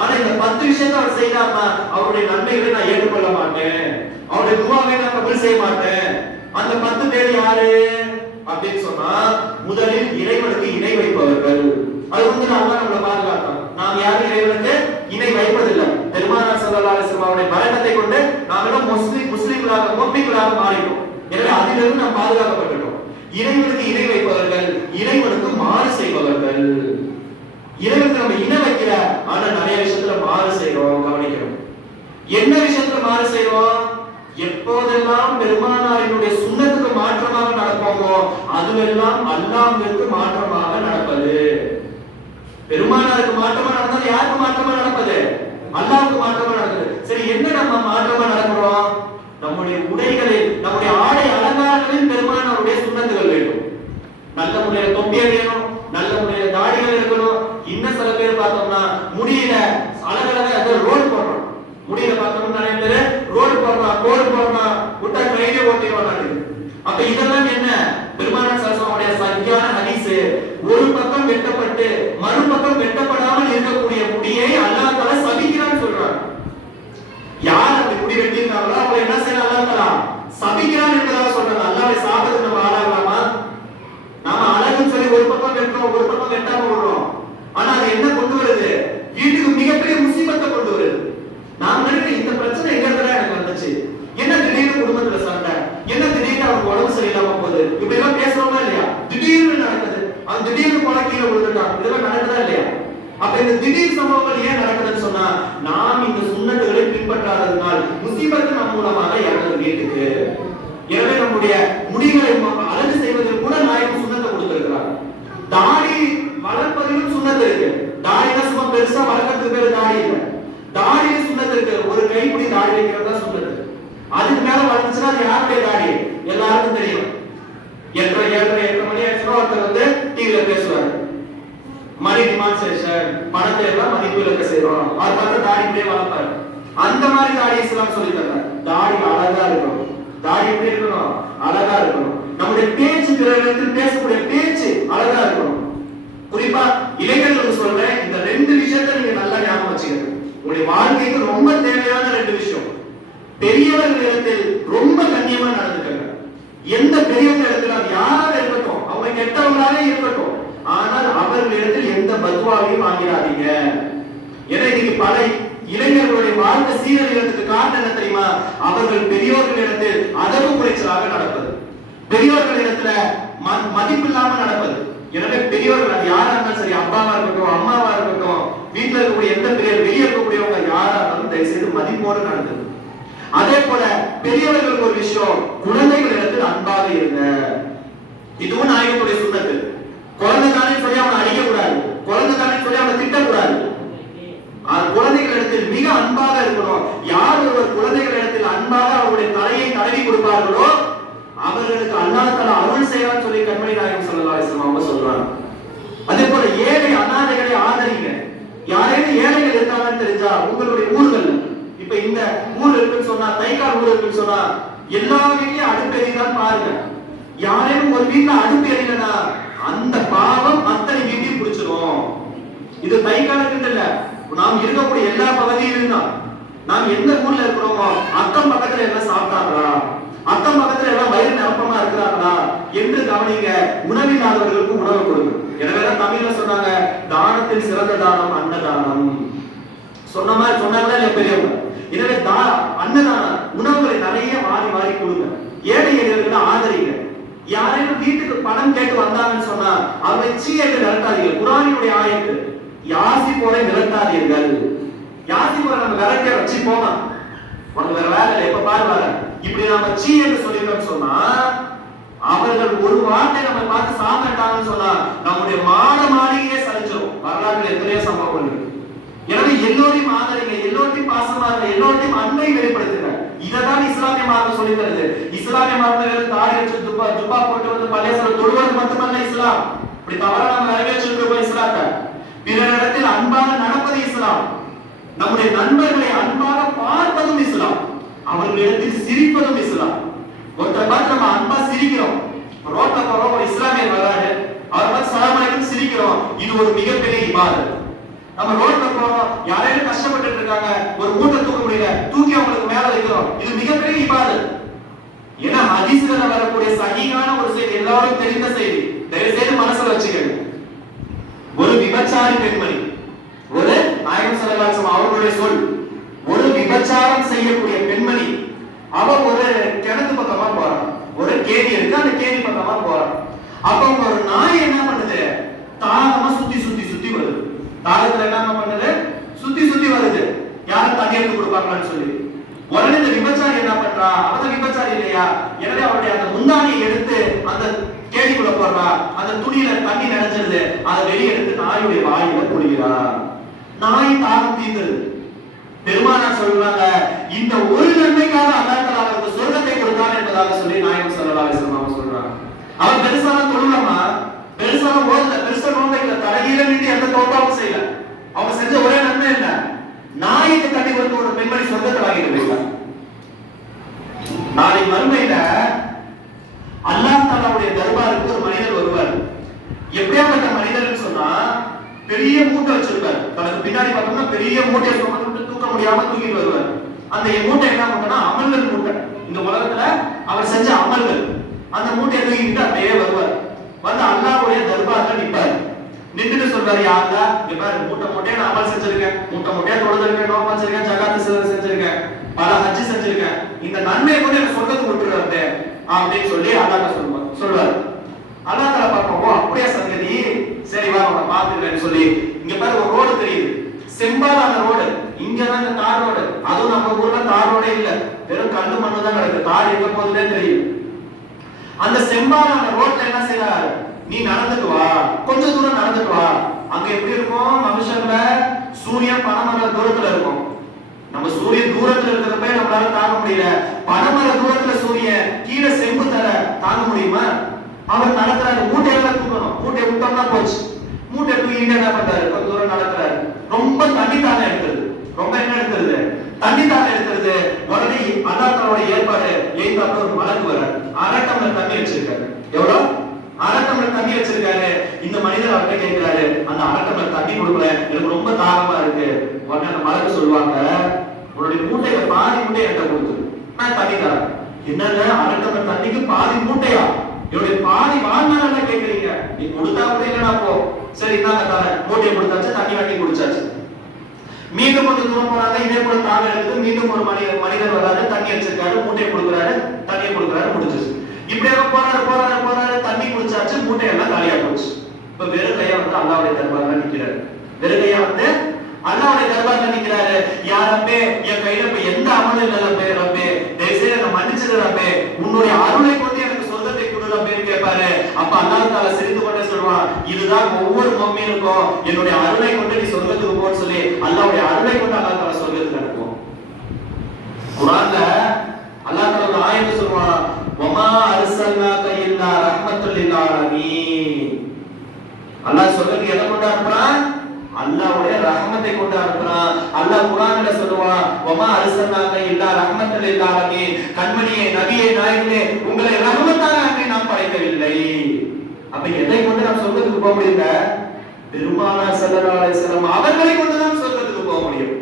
ஆனா இந்த 10 விஷயத்தை அவர் செய்யலாமா, அவருடைய நன்மைகளை நான் ஏற்றுக்கொள்ள மாட்டேன், அவருடைய துஆவை நான் கபூல் செய்ய மாட்டேன். அந்த 10 பேர் யாரு அப்படின்னு சொன்னா, முதலில் இறைவனுக்கு இணை வைப்பவர்கள். அது வந்து அல்லாஹ் நம்மளை பாதுகாத்தான். நாம் யாரும் இறைவனுக்கு இணை வைப்பதில்லை. பெருமானார் ஸல்லல்லாஹு அலைஹி வஸல்லம் அவருடைய பரக்கத்தை கொண்டு நாம் எல்லாம் முஸ்லிம்களாக முஃமின்களாக மாறிட்டோம். எனவே அதிலிருந்து நாம் பாதுகாக்கப்பட்டுட்டோம். இறைவனுக்கு இணை வைப்பவர்கள், இறைவனுக்கு மாறு செய்பவர்கள். இறைவனுக்கு நம்ம இணை வைக்கிற, ஆனா நிறைய விஷயத்துல மாறு செய்றோம். கவனிக்கிறோம். என்ன விஷயத்துல மாறு செய்றோம்? எப்போதெல்லாம் பெருமானாரினுடைய சுன்னத்துக்கு மாற்றமாக நடப்போமோ அதுவெல்லாம் அல்லாஹ்விற்கு மாற்றமாக நடப்பது. பெருமானாருக்கு மாற்றமா நடந்தால் யாருக்கு மாற்றமா நடப்பது? அல்லாஹ்வுக்கு மாற்றமா நடக்குது. சரி, என்ன நம்ம மாற்றமா நடக்கிறோம்? நம்முடைய உடைகளில், நம்முடைய ஆடை அலங்காரங்களில் பெருமானாருடைய சுன்னத்துகள் வேண்டும். நல்ல முறையில தொப்பி அணியணும், நல்ல முறையில தாடிகள் இருக்கணும். இன்னும் சில பேர் பார்த்தோம்னா முடியில அழகழகா ரோடு போடுறோம். முடியில பார்த்தோம்னா நிறைய பேர் ரோடு போடுறோம், கோடு போடுறோம், விட்டா ட்ரெயினே ஓட்டிடுவாங்க. அப்ப இதெல்லாம் என்ன? பெருமானார் ஸல்லல்லாஹு சரியான ஹதீஸ். ஒரு பக்கம் வெட்டப்பட்டு மறுபக்கம் வெட்டப்படாமல் இருக்கக்கூடிய முடியை அல்லாஹ் தஆலா சபிக்கிறான்னு சொல்றாங்க. யார் அப்படி முடி வெட்டிருக்காங்களோ அவங்க என்ன செய்யறாங்க? அல்லாஹ் தஆலா சபிக்கிறான் என்பதாக சொல்றாங்க. அல்லாஹ்வை சாபத்துக்கு நம்ம ஆளாகலாமா? நாம அழகுன்னு சொல்லி ஒரு பக்கம் வெட்டுறோம், ஒரு பக்கம் வெட்டாம விடுறோம். ஆனா அது என்ன கொண்டு வருது? வீட்டுக்கு மிகப்பெரிய முசீபத்தை கொண்டு வருது. நாம் நினைக்கிற இந்த பிரச்சனை எங்க இருந்தா எனக்கு வந்துச்சு, என்ன திடீர்னு குடும்பத்துல சண்டை, என்ன திடீர்னு அவருக்கு உடம்பு சரியில்லாம போகுது, இப்படி எல்லாம் பேசுறோமா இல்லையா? திடீர்னு நடக்குது, அந்த திடீர்னு கீழே விழுந்துட்டான், இதெல்லாம் நடக்குதா இல்லையா? அப்ப இந்த திடீர் சம்பவங்கள் ஏன் நடக்குதுன்னு சொன்னா, நாம் இந்த சுன்னத்துகளை பின்பற்றாததுனால் முசீபத்து நம் மூலமாக இறங்குது வீட்டுக்கு. எனவே நம்முடைய முடிகளை அழகு செய்வதில் கூட நாயகம் சுன்னத்தை கொடுத்திருக்கிறார். தாடி வளர்ப்பதிலும் சுன்னத்து இருக்கு. தாடினா சும்மா பெருசா வளர்க்கறதுக்கு பேரு தாடி இல்லை, தாடியில சுன்னத்து இருக்கு. ஒரு கைப்பிடி தாடி வைக்கிறது தான் சுன்னத்து. அதுக்கு மேல வளர்ந்துச்சுன்னா அது யாருடைய தாடி எல்லாருக்கும் தெரியும். 8:30 மணி ஆச்சுன்னா ஒருத்தர் வந்து டிவில பேசுவாரு, மணி டிமான்ஸ்ட்ரேஷன், பணத்தை எல்லாம் மதிப்பு இழக்க செய்யறோம், அவர் பார்த்து தாடி இப்படியே வளர்ப்பாரு. அந்த மாதிரி தாடி இஸ்லாம் சொல்லி தர்றாரு. தாடி அழகா இருக்கணும். தாடி எப்படி இருக்கணும்? அழகா இருக்கணும். நம்முடைய பேச்சு, பிறரிடத்தில் பேசக்கூடிய பேச்சு அழகா இருக்கணும். குறிப்பா இளைஞர்களுக்கு சொல்றேன், இந்த 2 விஷயத்தை நீங்க நல்லா ஞாபகம் வச்சுக்கணும். உங்களுடைய வாழ்க்கைக்கு ரொம்ப தேவையான 2 விஷயம். பெரியவர்களிடத்தில் ரொம்ப கண்ணியமா நடந்துக்கங்க. எந்த பெரியவங்க இடத்துல அது யாராவது இருக்கட்டும், அவங்க கெட்டவங்களாவே இருக்கட்டும், ஆனால் அவர்களிடத்தில் எந்த பத்வாவையும் வாங்கிடாதீங்க. ஏன்னா இன்னைக்கு பல இளைஞர்களுடைய வாழ்க்கை சீரழிவதற்கு காரணம் என்ன தெரியுமா? அவர்கள் பெரியோர்களிடத்தில் அதவு குறைச்சலாக நடப்பது, பெரியோர்களிடத்துல மதிப்பில்லாம நடப்பது. எனவே பெரியோர்கள் யாரா இருந்தாலும் சரி, அப்பாவா இருக்கட்டும், அம்மாவா இருக்கட்டும், வீட்டுல இருக்கக்கூடிய எந்த பெரியவர், வெளியே இருக்கக்கூடியவங்க யாரா இருந்தாலும் தயவு செய்து மதிப்போடு நடந்தது. அதே போல பெரியவர்களுக்கு ஒரு விஷயம், குழந்தைகளிடத்தில் அன்பாக இருங்க. இதுவும் நாயகத்துடைய சுன்னத்து. குழந்தை தானே சொல்லி அவனை அடிக்க கூடாது, குழந்தை தானே சொல்லி அவனை திட்டக்கூடாது. குழந்தைகளிடத்தில் மிக அன்பாக இருக்கணும். யார் ஒருவர் குழந்தை செய்யலாம்னு சொல்லி கண்மணி நாயகம் ஸல்லல்லாஹு அலைஹி வஸல்லம் அவங்க சொல்றாங்க. அதே போல ஏழை அனாதைகளை ஆதரிங்க. யாரேனும் ஏழைகள் இருக்காங்கன்னு தெரிஞ்சா உங்களுடைய ஊர்கள், இப்ப இந்த ஊர் இருக்குன்னு சொன்னா, தைக்கால் ஊர் இருக்குன்னு சொன்னா எல்லா வீட்லயும் அடுப்பு எரியுதான்னு பாருங்க. யாரேனும் ஒரு வீட்டுல அடுப்பு எரியலன்னா அந்த பாவம் அத்தனை வீட்டையும் பிடிச்சிடும். இது தைக்காலுக்கு இல்ல, நாம் இருக்கக்கூடிய எல்லா பகுதியிலும் தான். நாம் எந்த ஊர்ல இருக்கிறோமோ அக்கம் பக்கத்துல எல்லாம் சாப்பிட்டாங்களா, அக்கம் பக்கத்துல எல்லாம் வயிறு நிரப்பமா இருக்கிறாங்களா என்று கவனிங்க. உணவில்லாதவர்களுக்கு உணவு கொடுங்க. எனவேதான் தமிழ்ல சொன்னாங்க, தானத்தில் சிறந்த தானம் அன்னதானம். சொன்ன மாதிரி சொன்னாங்களா இல்ல பெரியவங்க? எனவே அன்னதானம், உணவுகளை நிறைய வாரி வாரி கொடுங்க. ஏழை எளியவர்களை ஆதரிங்க. யாரையும் வீட்டுக்கு பணம் கேட்டு வந்தாங்கன்னு சொன்னா அவரை சீட்டு விரட்டாதீர்கள். குர்ஆனினுடைய ஆயத்து, யாசி போல விரட்டாதீர்கள். யாசி போல நம்ம விரட்ட வச்சு போமா, உனக்கு வேற வேலை இல்லை, எப்ப பாருவாங்க. இப்படி நம்ம சீ என்று சொல்லிட்டோம்னு சொன்னா அவர்கள் ஒரு வார்த்தை நம்ம பார்த்து சாப்பிட்டாங்கன்னு சொன்னா நம்முடைய மாளிகையே சலிச்சிடும். வரலாற்றுல எத்தனையோ சம்பவம் இருக்கு. எனவே எல்லோரையும் ஆதரிங்க, எல்லோரையும் பாசமா இருங்க, எல்லோரையும் அன்பை வெளிப்படுத்துங்க. இததான் இஸ்லாமிய மார்க்கம் சொல்லி தருது. இஸ்லாமிய மார்க்கம் வெறும் தாடி வச்சு ஜுப்பா போட்டு வந்து பள்ளியாசல தொழுவது மட்டுமல்ல இஸ்லாம். இப்படி தவறா நம்ம நிறைவேற்றிருக்கோம் இஸ்லாத்தை. பிறரிடத்தில் அன்பாக நடப்பது இஸ்லாம். நம்முடைய நண்பர்களை அன்பாக பார்ப்பதும் இஸ்லாம். அவர்களிடத்தில் சிரிப்பதும் இஸ்லாம். ஒருத்தரை பார்த்து நம்ம அன்பா சிரிக்கிறோம், ரோட்ல போறோம், ஒரு இஸ்லாமியர் வராரு, அவர் பார்த்து சலாம் அலைக்கும் சிரிக்கிறோம், இது ஒரு மிகப்பெரிய இபாதத். நம்ம ரோட்ல போறோம், யாரையும் கஷ்டப்பட்டு இருக்காங்க, ஒரு மூட்டை தூக்க முடியல, தூக்கி அவங்களுக்கு மேல வைக்கிறோம், இது மிகப்பெரிய இபாதத். ஏன்னா ஹதீஸ்ல வரக்கூடிய சஹீஹான ஒரு செய்தி, எல்லாரும் தெரிந்த செய்தி, தயவு செய்து மனசுல வச்சுக்கணும். ஒரு விபச்சாரி பெண்மணி, ஒரு நாயகம் ஸல்லல்லாஹு அலைஹி வஸல்லம் அவர்களுடைய சொல், ஒரு விபச்சாரம் செய்யக்கூடிய பெண்மணி, அவ ஒரு கிணத்து பக்கமா போறான், ஒரு கேணி இருக்கு, அந்த கேணி பக்கமா போறான். அப்ப ஒரு நாய் என்ன பண்ணுது, தாகமா சுத்தி சுத்தி சுத்தி வருது. தாகத்துல என்ன பண்ணுது, சுத்தி சுத்தி வருது, யாரும் தண்ணி எடுத்து கொடுப்பாங்களான்னு சொல்லி. உடனே இந்த விபச்சாரி என்ன பண்றா, அவன் விபச்சாரி இல்லையா, எனவே அவருடைய அந்த முந்தானியை எடுத்து அந்த கேணிக்குள்ள போடுறா, அந்த துணியில தண்ணி நினைச்சிருது, அதை வெளியே எடுத்து நாயுடைய வாயில குடிக்கிறா. நாய் தாகம் தீர்ந்தது. பெருமானார் சொல்றாங்க, இந்த ஒரு நன்மைக்காக அல்லாஹ் தஆலா அவருக்கு சொர்க்கத்தை கொடுத்தான் என்பதாக சொல்லி நாயகம் ஸல்லல்லாஹு அலைஹி வஸல்லம் சொல்றாங்க. அவன் பெருசான தொழுலமா, பெருசான ஓதல, பெருசா நோம்பையில தலைகீழ நின்று எந்த தோப்பாவும் செய்யல. அவங்க செஞ்ச ஒரே நன்மை என்ன, நாய்க்கு தண்ணி கொடுத்து ஒரு பெண்மணி சொர்க்கத்தை வாங்கிட்டு போயிட்டாங்க. நாளை மறுமையில அல்லாஹ் தஆலாவுடைய தர்பாருக்கு ஒரு மனிதர் வருவார். எப்படியாப்பட்ட மனிதர்னு சொன்னா, பெரிய மூட்டை வச்சிருப்பார், தனக்கு பின்னாடி பார்த்தோம்னா பெரிய மூட்டையை சுமந்து தூக்க முடியாம தூக்கிட்டு வருவார். அந்த மூட்டை என்ன மூட்டைனா அமல்கள் மூட்டை. இந்த உலகத்துல அவர் செஞ்ச அமல்கள், அந்த மூட்டையை தூக்கிட்டு அப்படியே வருவார். வந்து அல்லாஹ்வுடைய தர்பார்ல நிப்பார். நின்னுட்டு சொல்றாரு, யா அல்லாஹ், இங்க பாரு, மூட்டை மூட்டையா நான் அமல் செஞ்சிருக்கேன், மூட்டை மூட்டையா தொழுதிருக்கேன், நோன்பு வச்சிருக்கேன், ஜகாத் செஞ்சிருக்கேன், பல ஹஜ் செஞ்சிருக்கேன், இந்த நன்மையை கூட எனக்கு சொர்க்கத்துக்கு விட்டுறாரு அப்படின்னு சொல்லி அல்லாஹ் சொல்வார். அல்லாஹ் தஆலா பார்ப்போம், அப்படியே சங்கதி, சரி வா நம்ம பாத்துக்கிறேன்னு சொல்லி, இங்க பாரு ஒரு ரோடு தெரியுது, செம்பாலான ரோடு, இங்கதான் இந்த தார் ரோடு. அதுவும் நம்ம ஊர்ல தார் ரோடே இல்ல, வெறும் கல்லு மண்ணு தான் கிடக்கு, தார் எங்க போகுதுன்னே தெரியும். அந்த செம்பாலான ரோட்ல என்ன செய்யறாரு, நீ நடந்துட்டு வா, கொஞ்ச தூரம் நடந்துட்டு வா. அங்க எப்படி இருக்கும், மனுஷங்கள சூரியன் பனமர தூரத்துல இருக்கும். நம்ம சூரியன் தூரத்துல இருக்கிறப்ப நம்மளால தாங்க முடியல, பனமர தூரத்துல சூரியன் கீழே செம்பு தர தாங்க முடியுமா? அவர் நடக்கிறாரு, மூட்டையெல்லாம் தூக்கணும், மூட்டையை விட்டோம்னா போச்சு. மூட்டை தூக்கிட்டு என்ன பண்றாரு, கொஞ்ச தூரம் நடக்கிறாரு. ரொம்ப தண்ணி தானே எடுக்கிறது, ரொம்ப என்ன எடுக்கிறது, தண்ணி தானே எடுக்கிறது. உடனே அல்லாஹ் தஆலாவுடைய ஏற்பாடு, ஏய்தாப்ல ஒரு மலக்கு வர அரை டம்ளர் தண்ணி வச்சிருக்காரு. எவ்வளவு? அரை டம்ளர் தண்ணி வச்சிருக்காரு. இந்த மனிதர் அவர்கிட்ட கேட்கிறாரு, அந்த அரை டம்ளர் தண்ணி கொடுக்கல, எனக்கு ரொம்ப தாகமா இருக்கு. உடனே அந்த மலக்கு சொல்லுவாங்க, உன்னுடைய மூட்டையில பாதி மூட்டை என்கிட்ட கொடுத்து நான் தண்ணி தரேன். என்னங்க அரை டம்ளர் தண்ணிக்கு பாதி மூட்டையா? என்னுடைய பாதி வாழ்நாள் கேட்கறீங்க, நீ கொடுத்தா கூட இல்லைன்னா போ, சரி தாங்க தரேன். மூட்டையை கொடுத்தாச்சு, தண்ணி வாங்கி குடிச்சாச்சு. மீண்டும் கொஞ்சம் தூரம் போறாங்க, இதே போல தாங்க எடுத்து மீண்டும் ஒரு மனிதர் வராரு, தண்ணி வச்சிருக்காரு, மூட்டையை கொடுக்குறாரு, தண்ணியை கொடுக்குறாரு, முடிஞ்சிச்சு. இப்படியே போறாரு, தண்ணி குடிச்சாச்சு, மூட்டையெல்லாம் காலியா போச்சு. இப்ப வெறும் கையா வந்து அல்லாஹ்வுடைய தர்பார்ல நிக்கிறாரு. வெறும் கையா வந்து அல்லாஹ்வுடைய தர்பார்ல நிக்கிறாரு. யா ரப்பே, என் கையில இப்ப எந்த அமலும் இல்ல ரப்பே, ரப்பே தயவுசெய்து என்ன மன்னிச்சிடு ரப்பே, உன்னுடைய அருளை கொண்டு எனக்கு சொர்க்கத்தை கொடு ரப்பேன்னு கேட்பாரு. அப்ப அல்லாஹ் தஆலா சிரித்து கொண்டே சொல்வான், இதுதான் ஒவ்வொரு முஃமினுக்கும் என்னுடைய அருளை கொண்டு நீ சொர்க்கத்துக்கு போன்னு சொல்லி அல்லாஹ்வுடைய அருளை கொண்டு அல்லாஹ் தஆலா சொர்க்கத்துக்கு அனுப்புவான். குர்ஆன்ல அல்லாஹ் தஆலா ஆயத்து சொல்வான், வமா அர்சல்னாக இல்லா ரஹ்மத்துல் அல்லாஹ் சொல்றது எதை கொண்டு அனுப்புறான்? அல்லாஹ்வுடைய ரஹமத்தை கொண்டு அனுப்புறான். அல்லாஹ் குர்ஆன்ல சொல்லுவான், வமா அர்சல்னாக இல்லா ரஹமத்தல் லில் ஆலமீன், கண்மணியே நபியே நாயகமே உங்களை ரஹமத்தாக அன்றி நாம் படைக்கவில்லை. அப்ப எதை கொண்டு நாம் சொர்க்கத்துக்கு போக முடியுங்க? பெருமானார் ஸல்லல்லாஹு அலைஹி வஸல்லம் அவர்களை கொண்டு தான் சொர்க்கத்துக்கு போக முடியும்.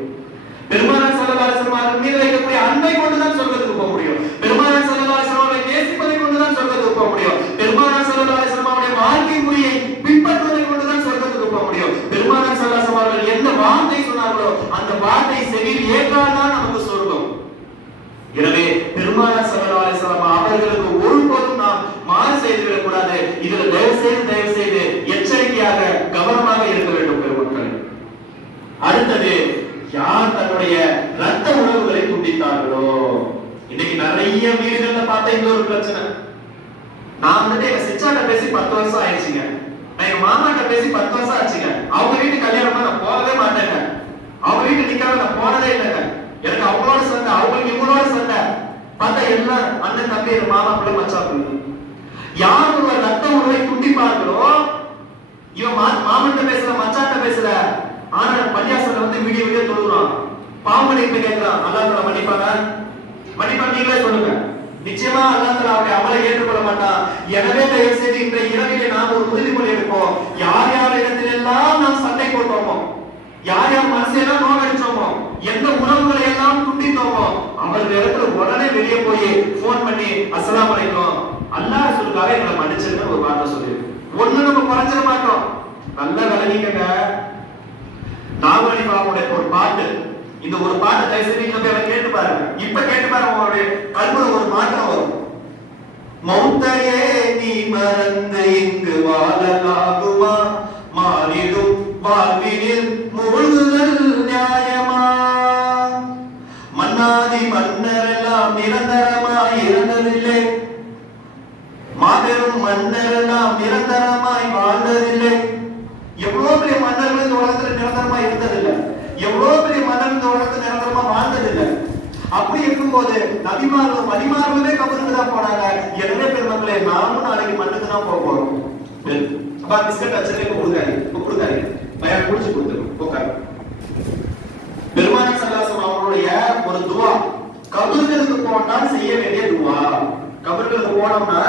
பெருமானார் ஸல்லல்லாஹு அலைஹி வஸல்லம் அவர்கள் மீது வைக்கக்கூடிய அன்பை கொண்டு தான் சொர்க்கத்துக்கு போக முடியும். பெருமானார் ஸல்லல்லாஹு அலைஹி வஸல்லம் அவர்களை நேசிப்பதை கொண்டு தான் சொர்க்கத்துக்கு போக முடியும். பெருமானார் ஸல்லல்லாஹு அலைஹி வஸல்லம் அவருடைய வாழ்க்கை முறையை பின்பற்றுவதை கொண்டு தான் சொர்க்கத்துக்கு போக முடியும். பெருமானார் ஸல்லல்லாஹு அலைஹி வஸல்லம் அவர்கள் எந்த வார்த்தை சொன்னார்களோ அந்த வார்த்தை செவியில் ஏற்றால் தான் நமக்கு சொர்க்கம். எனவே பெருமானார் ஸல்லல்லாஹு அலைஹி வஸல்லம் அவர்களுக்கு ஒருபோதும் நாம் மாறு செய்துவிடக் கூடாது. இதுல தயவு செய்து எச்சரிக்கையாக கவனமாக இருக்க வேண்டும் பெருமக்களே. அடுத்தது, யார் தன்னுடைய ரத்த உறவுகளை துண்டித்தார்களோ. இன்னைக்கு நிறைய வீடுகள்ல பார்த்த இந்த ஒரு பிரச்சனை. நான் வந்துட்டு எங்க சிச்சாட்ட பேசி 10 வருஷம் ஆயிடுச்சுங்க. நான் எங்க மாமாட்ட பேசி 10 வருஷம் ஆச்சுங்க. அவங்க வீட்டு கல்யாணமா நான் போகவே மாட்டேங்க. அவங்க வீட்டு நிக்காம நான் போனதே இல்லைங்க. எனக்கு அவங்களோட சண்டை, அவங்களுக்கு இவங்களோட சண்டை. பார்த்தா எல்லாம் அண்ணன் தம்பி மாமா பிள்ளை மச்சான் பிள்ளை. யார் ஒரு ரத்த உறவை துண்டிப்பார்களோ, இவன் மாமன்ட்ட பேசுற மச்சான்ட்ட பேசுற, ஆனா பள்ளியாசல வந்து வீடியோ தொழுகிறான், பாவனை இப்ப கேட்கிறான், அல்லாஹ் மன்னிப்பாங்க மன்னிப்பாங்க நீங்களே சொல்லுங்க. நிச்சயமா அல்லாஹ் அவருடைய அமலை ஏற்றுக்கொள்ள மாட்டான். எனவே தயவு செய்து இன்றைய இரவிலே நாம் ஒரு உறுதிமொழி எடுப்போம். யார் யார் இடத்திலெல்லாம் நாம் சண்டை போட்டோமோ, யார் யார் மனசையெல்லாம் நோக்கடிச்சோமோ, எந்த உறவுகளை எல்லாம் துண்டித்தோமோ, அவர்கள் இடத்துல உடனே வெளியே போய் போன் பண்ணி அஸ்ஸலாமு அலைக்கும் அல்லாஹ் சொல்லுக்காக எங்களை மன்னிச்சிருக்க ஒரு வார்த்தை சொல்லி ஒண்ணு நம்ம குறைஞ்சிட மாட்டோம். நல்லா விளங்கிக்கங்க. நாவலி பாபுடைய ஒரு பாட்டு, இந்த ஒரு பாட்டு தயவு செய்து கேட்டு பாருங்க. இப்ப கேட்டு பாருங்க, உங்களுடைய கல்வில ஒரு மாற்றம் வரும். மௌத்தையே நீ மறந்து இங்கு வாழலாகுமா, மாறிடும் வாழ்வினில் மூழ்குதல் நியாயமா, மன்னாதி மன்னர் எல்லாம் நிரந்தரமாய் இறந்ததில்லை, மாபெரும் மன்னர் எல்லாம் நிரந்தரமாய் வாழ்ந்ததில்லை. எவ்வளவு பெரிய மன்னர்கள் இந்த உலகத்துல நிரந்தரமா இருந்ததில்லை, எவ்வளவு பெரிய மன்னர்கள் இந்த உலகத்துல நிரந்தரமா வாழ்ந்ததில்லை. அப்படி இருக்கும்போது நபிமார்களும் மணிமார்களுமே கபருக்கு தான் போனாங்க. எனவே பெருமக்களே, நாமும் நாளைக்கு மண்ணுக்கு தான் போக போறோம். அப்பா பிஸ்கட் வச்சிருக்கே கொடுக்காரு பையன் குடிச்சு கொடுத்துரு. பெருமானார் ஸல்லல்லாஹு அலைஹி வஸல்லம் அவருடைய ஒரு துவா, கபர்களுக்கு போனால் செய்ய வேண்டிய துவா. கபர்களுக்கு போனோம்னா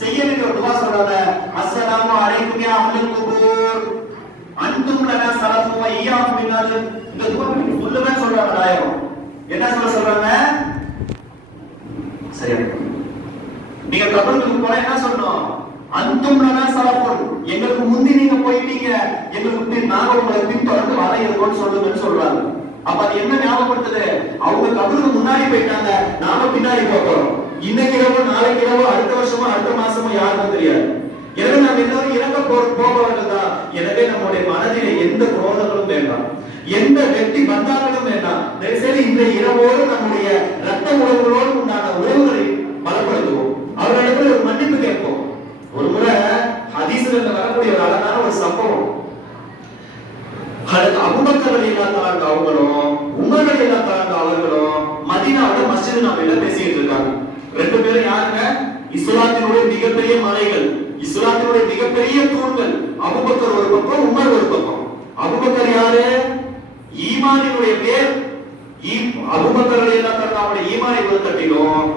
செய்ய வேண்டிய ஒரு துவா சொல்றாங்க. அஸ்ஸலாமு அலைக்கும் யா அஹ்லல் குபூர் அன்தும் லனா ஸலஃபு வ இய்யாக்கும் பின்னாது. இந்த துவா சொல்லுங்க சொல்றாங்க. நாயகம் என்ன சொல்றாங்க? சரியா, நீங்க கபர்களுக்கு போனா என்ன சொல்லணும்? அன்தும் லனா ஸலஃபு, எங்களுக்கு முந்தி நீங்க போயிட்டீங்க, எங்களுக்கு நாங்க உங்களை பின்தொடர்ந்து வர இருக்கோம்னு சொல்லுங்கன்னு சொல்றாங்க. அப்ப அது என்ன ஞாபகப்படுத்துது? அவங்க கபருக்கு முன்னாடி போயிட்டாங்க, நாம பின்னாடி போறோம். இன்னைக்கு இரவு, நாளைக்கு இரவு, அடுத்த வருஷமோ அடுத்த மாசமோ யாருக்கும் தெரியாது. எனவே நம்ம எல்லாரும் இறக்க போபவர்கள் தான். எனவே நம்முடைய மனதிலே எந்த குரோதங்களும் வேண்டாம், எந்த வெட்டி பந்தாக்களும் வேண்டாம். சரி, இந்த இரவோடு நம்முடைய ரத்த உறவுகளோடு உண்டான உறவுகளை பலப்படுத்துவோம். அவர்களிடத்தில் ஒரு மன்னிப்பு கேட்போம். ஒரு முறை ஹதீஸ்ல வரக்கூடிய ஒரு அழகான ஒரு சம்பவம். அபூபக்கர் ரலியல்லாஹு அன்ஹு அவங்களும் உமர் ரலியல்லாஹு அன்ஹு அவர்களும் மதீனாவுல மஸ்ஜித் நபவில பேசிட்டு இருக்காங்க. ரெண்டு பேரும் யாருங்க? இஸ்லாத்தினுடைய மிகப்பெரிய மலைகள், இஸ்லாத்தினுடைய மிகப்பெரிய தூண்கள். அபூபக்கர் ஒரு பக்கம், உமர் ஒரு பக்கம். அபூபக்கர் யாரு? ஈமானினுடைய பேர். அபூபக்கர் ரலியல்லாஹு அன்ஹு அவருடைய ஈமானை ஒரு தட்டிலும்,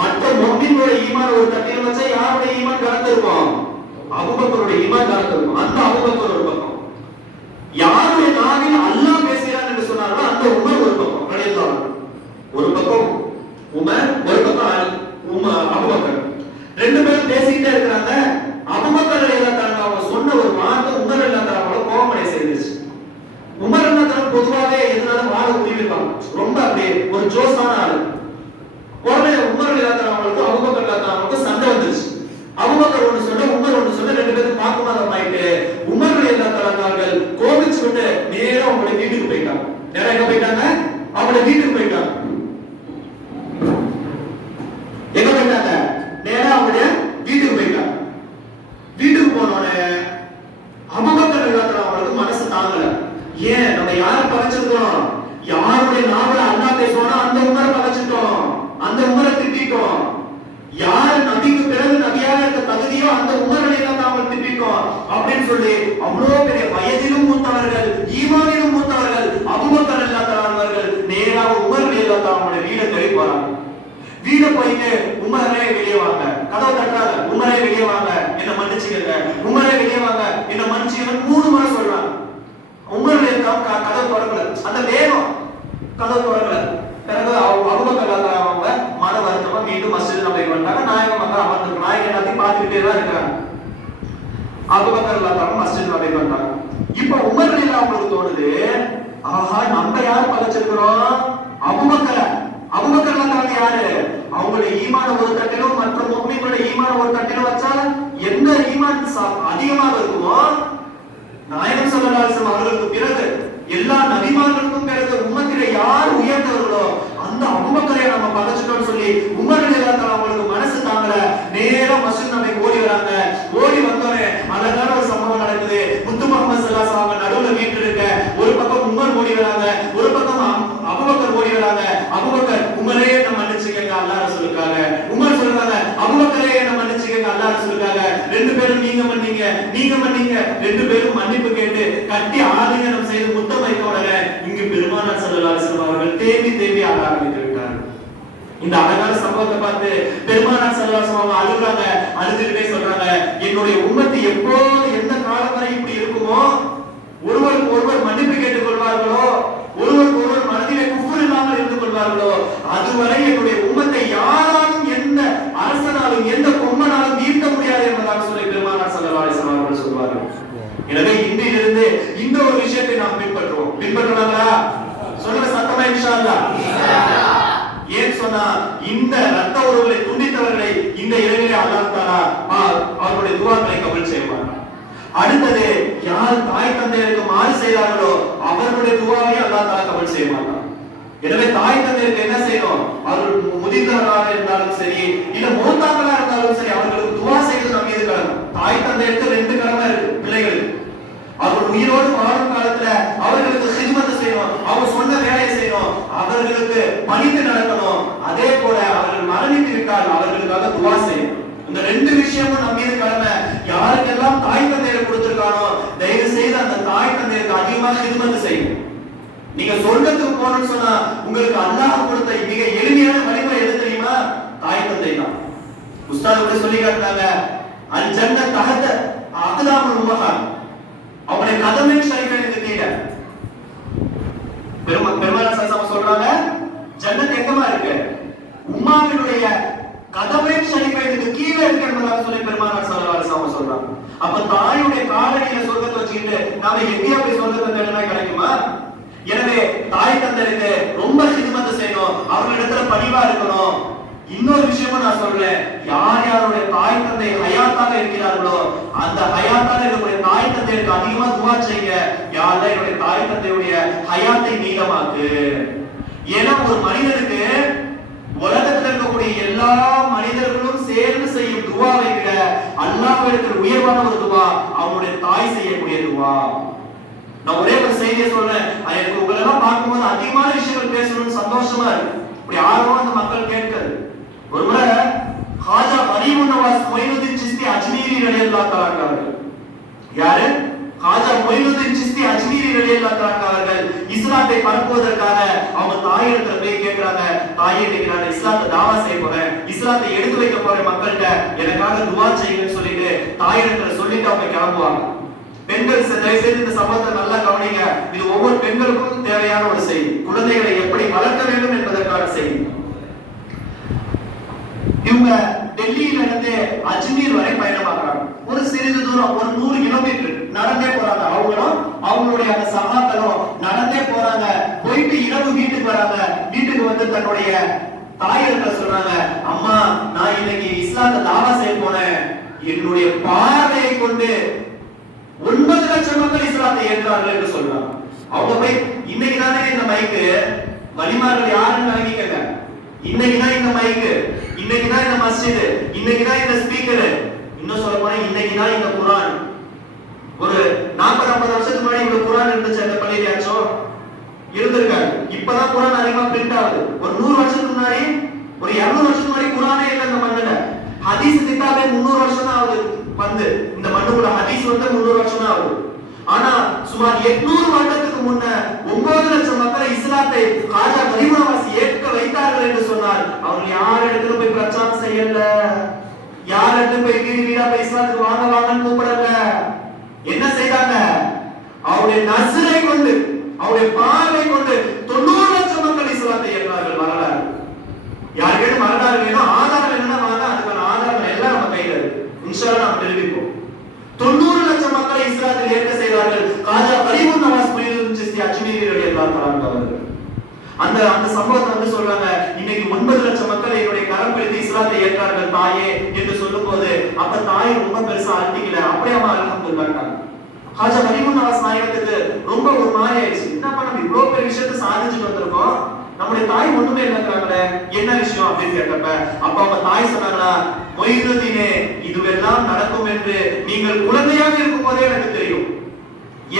மற்ற முஃமினுடைய ஈமான் ஒரு தட்டிலும் வச்சா யாருடைய ஈமான் கலந்திருக்கும்? அபூபக்கருடைய ஈமான் கலந்திருக்கும். அந்த அபூபக்கர் ஒரு பக்கம். யாருடைய நாவில் அல்லாஹ் பேசுகிறான் என்று சொன்னார்களோ அந்த உமர் ஒரு பக்கம், ரலியல்லாஹு ஒரு பக்கம் உமர், ஒரு பக்கம் அபூபக்கர். ரெண்டு பேரும் பேசிக்கிட்டே இருக்கிறாங்க. அபூபக்கர் ரலியல்லாஹு அன்ஹு அவங்க சொன்ன ஒரு வார்த்தை உமர் ரலியல்லாஹு அன்ஹு கோபமடை செய்துச்சு. உமர் ரலியல்லாஹு அன்ஹு பொதுவாகவே எதனாலும் வாழ உரிமைப்பாங்க, ரொம்ப அப்படியே ஒரு ஜோஸான ஆளு. உடனே உமர் ரலியல்லாஹு அன்ஹு அபூபக்கர் ரலியல்லாஹு அன்ஹு சண்டை வந்துச்சு. அபூபக்கர் ஒன்னு சொன்ன, உமர் ஒன்னு சொன்ன, ரெண்டு பேரும் வாக்குவாதம் ஆயிட்டு உமர் ரலியல்லாஹு அன்ஹு அவர்கள் கோபிச்சு விட்டு நேரா அவங்களுடைய வீட்டுக்கு போயிட்டாங்க. நேரா எங்க போயிட்டாங்க? அவங்களுடைய வீட்டுக்கு போயிட்டாங்க. எங்க போயிட்டாங்க? நேரா அவங்களுடைய வீட்டுக்கு போயிட்டாங்க. வீட்டுக்கு போனோடனே அபூபக்கர் ரலியல்லாஹு அன்ஹு அவங்களுக்கு மனசு தாங்கல. ஏன்? நம்ம யாரை பகைச்சிருக்கோம்? யாருடைய நாவல அல்லாஹ் பேசுவானோ அந்த உமரை பகைச்சிட்டோம், அந்த உமரை திட்டிட்டோம். யார் நபிக்கு பிறகு நபியாக இருக்க தகுதியோ அந்த உமர் ரலியல்லாஹு அன்ஹு திட்டிட்டோம் அப்படின்னு சொல்லி அவ்வளவு பெரிய வயதிலும் மூத்தவர்கள், ஈமானிலும் மூத்தவர்கள் அபூபக்கர் ரலியல்லாஹு அவர்கள் நேரா உமர் ரலியல்லாஹு அவருடைய வீட்டை தேடி போறாங்க. வீட போயிட்டு உமரே வெளியே வாங்க, கதவை தட்டுறாங்க, உமரே வெளியே வாங்க, என்ன மன்னிச்சுக்கங்க, உமரே வெளியே வாங்க, என்ன மன்னிச்சுக்கங்க 3 முறை சொல்றாங்க. உமர் கதவை திறக்கல, அந்த வேகம் கதவை திறக்கல. பிறகு அபூபக்கர் ரலியல்லாஹு அவங்க மன வருத்தமா மீண்டும் மஸ்ஜித் நபவிக்கு வந்தாங்க. நாயகம் அங்க அமர்ந்திருக்காங்க. நாயகம் எல்லாத்தையும் பார்த்துக்கிட்டே தான் இருக்காங்க. அபூபக்கர் ரலியல்லாஹு மஸ்ஜித் நபவிக்கு வந்தாங்க. இப்ப உமர் ரலியல்லாஹு அவங்களுக்கு தோணுது, ஆஹா நம்ம யார் பகச்சிருக்கிறோம்? அபூபக்கர். அபூபக்கர் ரலியல்லாஹு யாரு? அவங்களுடைய ஈமான ஒரு தட்டிலும் மற்ற முஃமின்களுடைய ஈமான ஒரு தட்டிலும் வச்சா என்ன ஈமான் அதிகமாக இருக்குமோ, நாயகம் ஸல்லல்லாஹு அலைஹி வஸல்லம் அவர்களுக்கு பிறகு எல்லா நபிமார்களுக்கும் பிறகு உம்மத்திலே யார் உயர்ந்தவர்களோ அந்த அபூபக்கரை நம்ம பகச்சிட்டோம்னு சொல்லி உமர் ரலியல்லாஹு அவங்களுக்கு மனசு தாங்கல. நேரா மஸ்ஜித் நபவிக்கு ஓடி வராங்க. ஓடி வந்தோடனே அழகான ஒரு சம்பவம் நடக்குது. முத்து முஹம்மது ஸல்லல்லாஹு அலைஹி வஸல்லம் நடுவுல வீட்டு இருக்க, ஒரு பக்கம் உமர் ஓடி வராங்க, ஒரு பக்கம் அபூபக்கர் ஓடி வராங்க. அபூபக்கர் உமரே என்ன மன்னிச்சுக்கங்க அல்லாஹ் ரசூலுக்காக. உமர் சொல்றாங்க அபூபக்கரே என்ன மன்னிச்சுக்கங்க அல்லாஹ் ரசூலுக்காக. 2 பேரும் நீங்க மன்னிங்க, நீங்க மன்னிங்க. 2 பேரும் மன்னிப்பு கேட்டு கட்டி ஆலிங்கனம் செய்து முத்தம் வைத்த உடனே இங்கு பெருமானார் ஸல்லல்லாஹு அலைஹி வஸல்லம் அவர்கள் தேம்பி தேம்பி அழ ஆரம்பித்து விட்டார். இந்த அழகான சம்பவத்தை பார்த்து பெருமானார் ஸல்லல்லாஹு அலைஹி வஸல்லம் அழுகுறாங்க. அழுதுகிட்டே சொல்றாங்க, என்னுடைய உம்மத்து எப்போது எந்த காலம் வரை இப்படி இருக்குமோ, ஒருவருக்கு ஒருவர் மன்னிப்பு கேட்டுக் கொள்வார்களோ, ஒருவருக்கு ஒருவர் மனதிலே குஃப்ர் இல்லாமல் இருந்து கொள்வார்களோ, அதுவரை என்னுடைய உம்மத்தை யாராலும் எந்த அரசனாலும் எந்த கொம்மனாலும் வீழ்த்த முடியாது என்பதாக சொல்லி பெருமானார் ஸல்லல்லாஹு அலைஹி வஸல்லம் அவர்கள் சொல்வார்கள். எனவே இன்றிலிருந்து இந்த ஒரு விஷயத்தை நாம் பின்பற்றுவோம். பின்பற்றலாங்களா? சொல்லுங்க சத்தமா இன்ஷா அல்லாஹ். ஏன் சொன்னா இந்த ரத்த உறவுகளை துண்டித்தவர்களை இந்த இரவிலே அல்லாஹ் தஆலா அவர்களுடைய துஆக்களை கபூல் செய்வார். அடுத்தது யார் தாய் தந்தையருக்கு மாறு செய்தார்களோ அவர்களுடைய துஆவை அல்லாஹ் தஆலா கபூல் செய்ய மாட்டார். எனவே தாய் தந்தையருக்கு என்ன செய்யணும்? அவர்கள் முதிர்ந்தவர்களாக இருந்தாலும் சரி, இல்ல மூத்தார்களாக இருந்தாலும் சரி, அவர்களுக்கு துஆ செய்வது நம் மீது கடமை. தாய் தந்தையருக்கு 2 கடமை இருக்கு பிள்ளைகளுக்கு. அவர்கள் உயிரோடு வாழும் காலத்துல அவர்களுக்கு ஹித்மத் செய்யணும், அவங்க சொன்ன வேலையை செய்யணும், அவர்களுக்கு பணிந்து நடக்கணும். அதே போல அவர்கள் மரணித்து விட்டால் அவர்களுக்காக துஆ செய்யணும். இந்த 2 விஷயமும் நம்ம மீது கடமை. யாருக்கெல்லாம் தாய் தந்தையரை கொடுத்திருக்கானோ தயவு செய்து அந்த தாய் தந்தையருக்கு அதிகமாக ஹித்மத் செய்யணும். நீங்க சொர்க்கத்துக்கு போகணும்னு சொன்னா உங்களுக்கு அல்லாஹ் கொடுத்த மிக எளிமையான வழிமுறை எது தெரியுமா? தாய் தந்தை தான். உஸ்தாத் கூட சொல்லி காட்டுறாங்க, அல் ஜன்னத் தஹத அக்தாமுல் உம்மஹாத். அவருடைய கதமை ஷரீஃபைனுக்கு கீழே பெருமானார் ஸல்லல்லாஹு சொல்றாங்க, ஜன்னத் எங்கமா இருக்கு? உம்மாவினுடைய கதமை ஷரீஃபைனுக்கு கீழே இருக்கு என்பதாக சொல்லி பெருமானார் ஸல்லல்லாஹு அலைஹி வஸல்லம் சொல்றாங்க. அப்ப தாயுடைய காலடியில சொர்க்கத்தை வச்சுக்கிட்டு நாம எங்கேயா போய் சொர்க்கத்தை தேடினா கிடைக்குமா? எனவே தாய் தந்தையருக்கு ரொம்ப ஹித்மத் செய்யணும், அவர்களிடத்துல பணிவா இருக்கணும். இன்னொரு விஷயமும் நான் சொல்றேன், யார் யாருடைய தாய் தந்தை ஹயாத்தாக இருக்கிறார்களோ அந்த ஹயாத்தாக இருக்கக்கூடிய தாய் தந்தையருக்கு அதிகமா துஆ செய்யுங்க. யா அல்லாஹ் என்னுடைய தாய் தந்தையுடைய ஹயாத்தை நீளமாக்கு. ஏன்னா ஒரு மனிதனுக்கு உலகத்தில் இருக்கக்கூடிய எல்லா மனிதர்களும் சேர்ந்து செய்யும் துஆவை விட அல்லாஹ்விடத்தில் உயர்வான ஒரு துஆ அவனுடைய தாய் செய்யக்கூடிய துஆ. நான் ஒரே ஒரு செய்தியை சொல்றேன், எனக்கு உங்களெல்லாம் பார்க்கும்போது அதிகமான விஷயங்கள் பேசணும்னு சந்தோஷமா இருக்கு. இப்படி ஆர்வமா அந்த மக்கள் கேட்கிறது. ஒரு முறை ஹாஜா கரீமுன் நவாஸ் மொய்னுதீன் சிஸ்தி அஜ்மீரி ரலியல்லாஹு தஆலா அவர்கள், யாரு? ஹாஜா மொய்னுதீன் சிஸ்தி அஜ்மீரி ரலியல்லாஹு தஆலா அவர்கள் இஸ்லாத்தை பரப்புவதற்காக அவங்க தாயிடத்துல போய் கேட்கறாங்க, தாயே இன்னைக்கு நான் இஸ்லாத்தை தாவா செய்ய போறேன், இஸ்லாத்தை எடுத்து வைக்க போறேன் மக்கள்கிட்ட, எனக்காக துஆ செய்யுங்கன்னு சொல்லிட்டு தாயிடத்துல சொல்லிட்டு அவங்க கிளம்புவாங்க. பெண்கள் தயவு செய்து இந்த சம்பவத்தை நல்லா கவனிங்க. இது ஒவ்வொரு பெண்களுக்கும் தேவையான ஒரு செய்தி. குழந்தைகளை எப்படி வளர்க்க வேண்டும் என்பதற்கான செய்தி. இவங்க டெல்லியில இருந்து அஜ்மீர் வரை பயணமாக்குறாங்க. ஒரு சிறிது தூரம், ஒரு 100 கிலோமீட்டர் நடந்தே போறாங்க. அவங்களும் அவங்களுடைய அந்த சகாக்களும் நடந்தே போறாங்க. போயிட்டு இரவு வீட்டுக்கு வராங்க. வீட்டுக்கு வந்து தன்னுடைய தாயிடத்துல சொல்றாங்க, அம்மா நான் இன்னைக்கு இஸ்லாத்தை தாவா செய்ய போனேன், என்னுடைய பார்வையை கொண்டு 9 லட்சம் மக்கள் இஸ்லாத்தை ஏற்றார்கள் என்று சொல்றாங்க. அவங்க போய் இன்னைக்கு தானே இந்த மைக்கு வலிமார்கள் யாருன்னு நினைக்கங்க, இன்னைக்கு தான் இந்த மைக்கு, இன்னைக்கு தான் இந்த மஸ்ஜித், இன்னைக்கு தான் இந்த ஸ்பீக்கர், இன்னும் சொல்ல போனா இன்னைக்கு தான் இந்த குர்ஆன். ஒரு 40-50 வருஷத்துக்கு முன்னாடி இந்த குர்ஆன் இருந்துச்சு அந்த பள்ளியிலாச்சும் இருந்திருக்காங்க. இப்பதான் குர்ஆன் அதிகமா பிரிண்ட் ஆகுது. ஒரு 100 வருஷத்துக்கு முன்னாடி, ஒரு 200 வருஷத்துக்கு முன்னாடி குர்ஆனே இல்ல இந்த மண்ணுல. ஹதீஸ் கிதாபே 300 வருஷம் தான் ஆகுது வந்து. இந்த மண்ணுக்குள்ள ஹதீஸ் வந்து 300 வருஷம் தான் ஆகுது. ஆனா சுமார் 800 வருடத்துக்கு முன்ன 9 லட்சம் மக்களை இஸ்லாத்தை காஜா கரீம் நவாஸ் ஏற்க வைத்தார்கள் என்று சொன்னார். அவர்கள் யார் இடத்துல போய் பிரச்சாரம் செய்யல, யார் இடத்துல போய் வீடு வீடா போய் இஸ்லாத்துக்கு வாங்க வாங்கன்னு கூப்பிடல. என்ன செய்தாங்க? அவருடைய நஸ்ரை கொண்டு, அவருடைய பார்வை கொண்டு 90 லட்சம் மக்கள் இஸ்லாத்தை ஏற்றார்கள். வரலாறு யாருக்கேனும் வரலாறு வேணும், ஆதாரம் வேணும்னா வாங்க, அதுக்கான ஆதாரம் எல்லாம் நம்ம கையில இருக்கு. இன்ஷா அல்லாஹ் நம்ம தெரிவிப்போம். 90 லட்சம் மக்களை இஸ்லாத்தில் ஏற்க செய்தார்கள் காஜா கரீம் நவாஸ் முஹிதுddin சிஸ்தி அஜ்மீரி ரலியல்லாஹு தஆலா அவர்கள். அந்த சம்பவத்தை வந்து சொல்றாங்க, இன்னைக்கு 9 லட்சம் மக்கள் என்னுடைய கரம் பிடித்து இஸ்லாத்தை ஏற்றார்கள் தாயே என்று சொல்லும்போது, அப்ப தாய் ரொம்ப பெருசா அழுத்திக்கல, அப்படியே அவன் அல்ஹம்துலில்லாஹ். காஜா கரீம் நவாஸ் நாயகத்துக்கு ரொம்ப ஒரு மாதிரி ஆயிடுச்சு. என்னப்பா நம்ம இவ்வளவு பெரிய விஷயத்தை சாதிச்சுட்டு வந்திருக்கோம், நம்முடைய தாய் ஒண்ணுமே இல்லைங்கிறாங்களே, என்ன விஷயம் அப்படின்னு கேட்டப்ப அப்ப அவங்க தாய் சொன்னாங்களா, மொய்னுதீனே இதுவெல்லாம் நடக்கும் என்று நீங்கள் குழந்தையாக இருக்கும் போதே எனக்கு தெரியும்.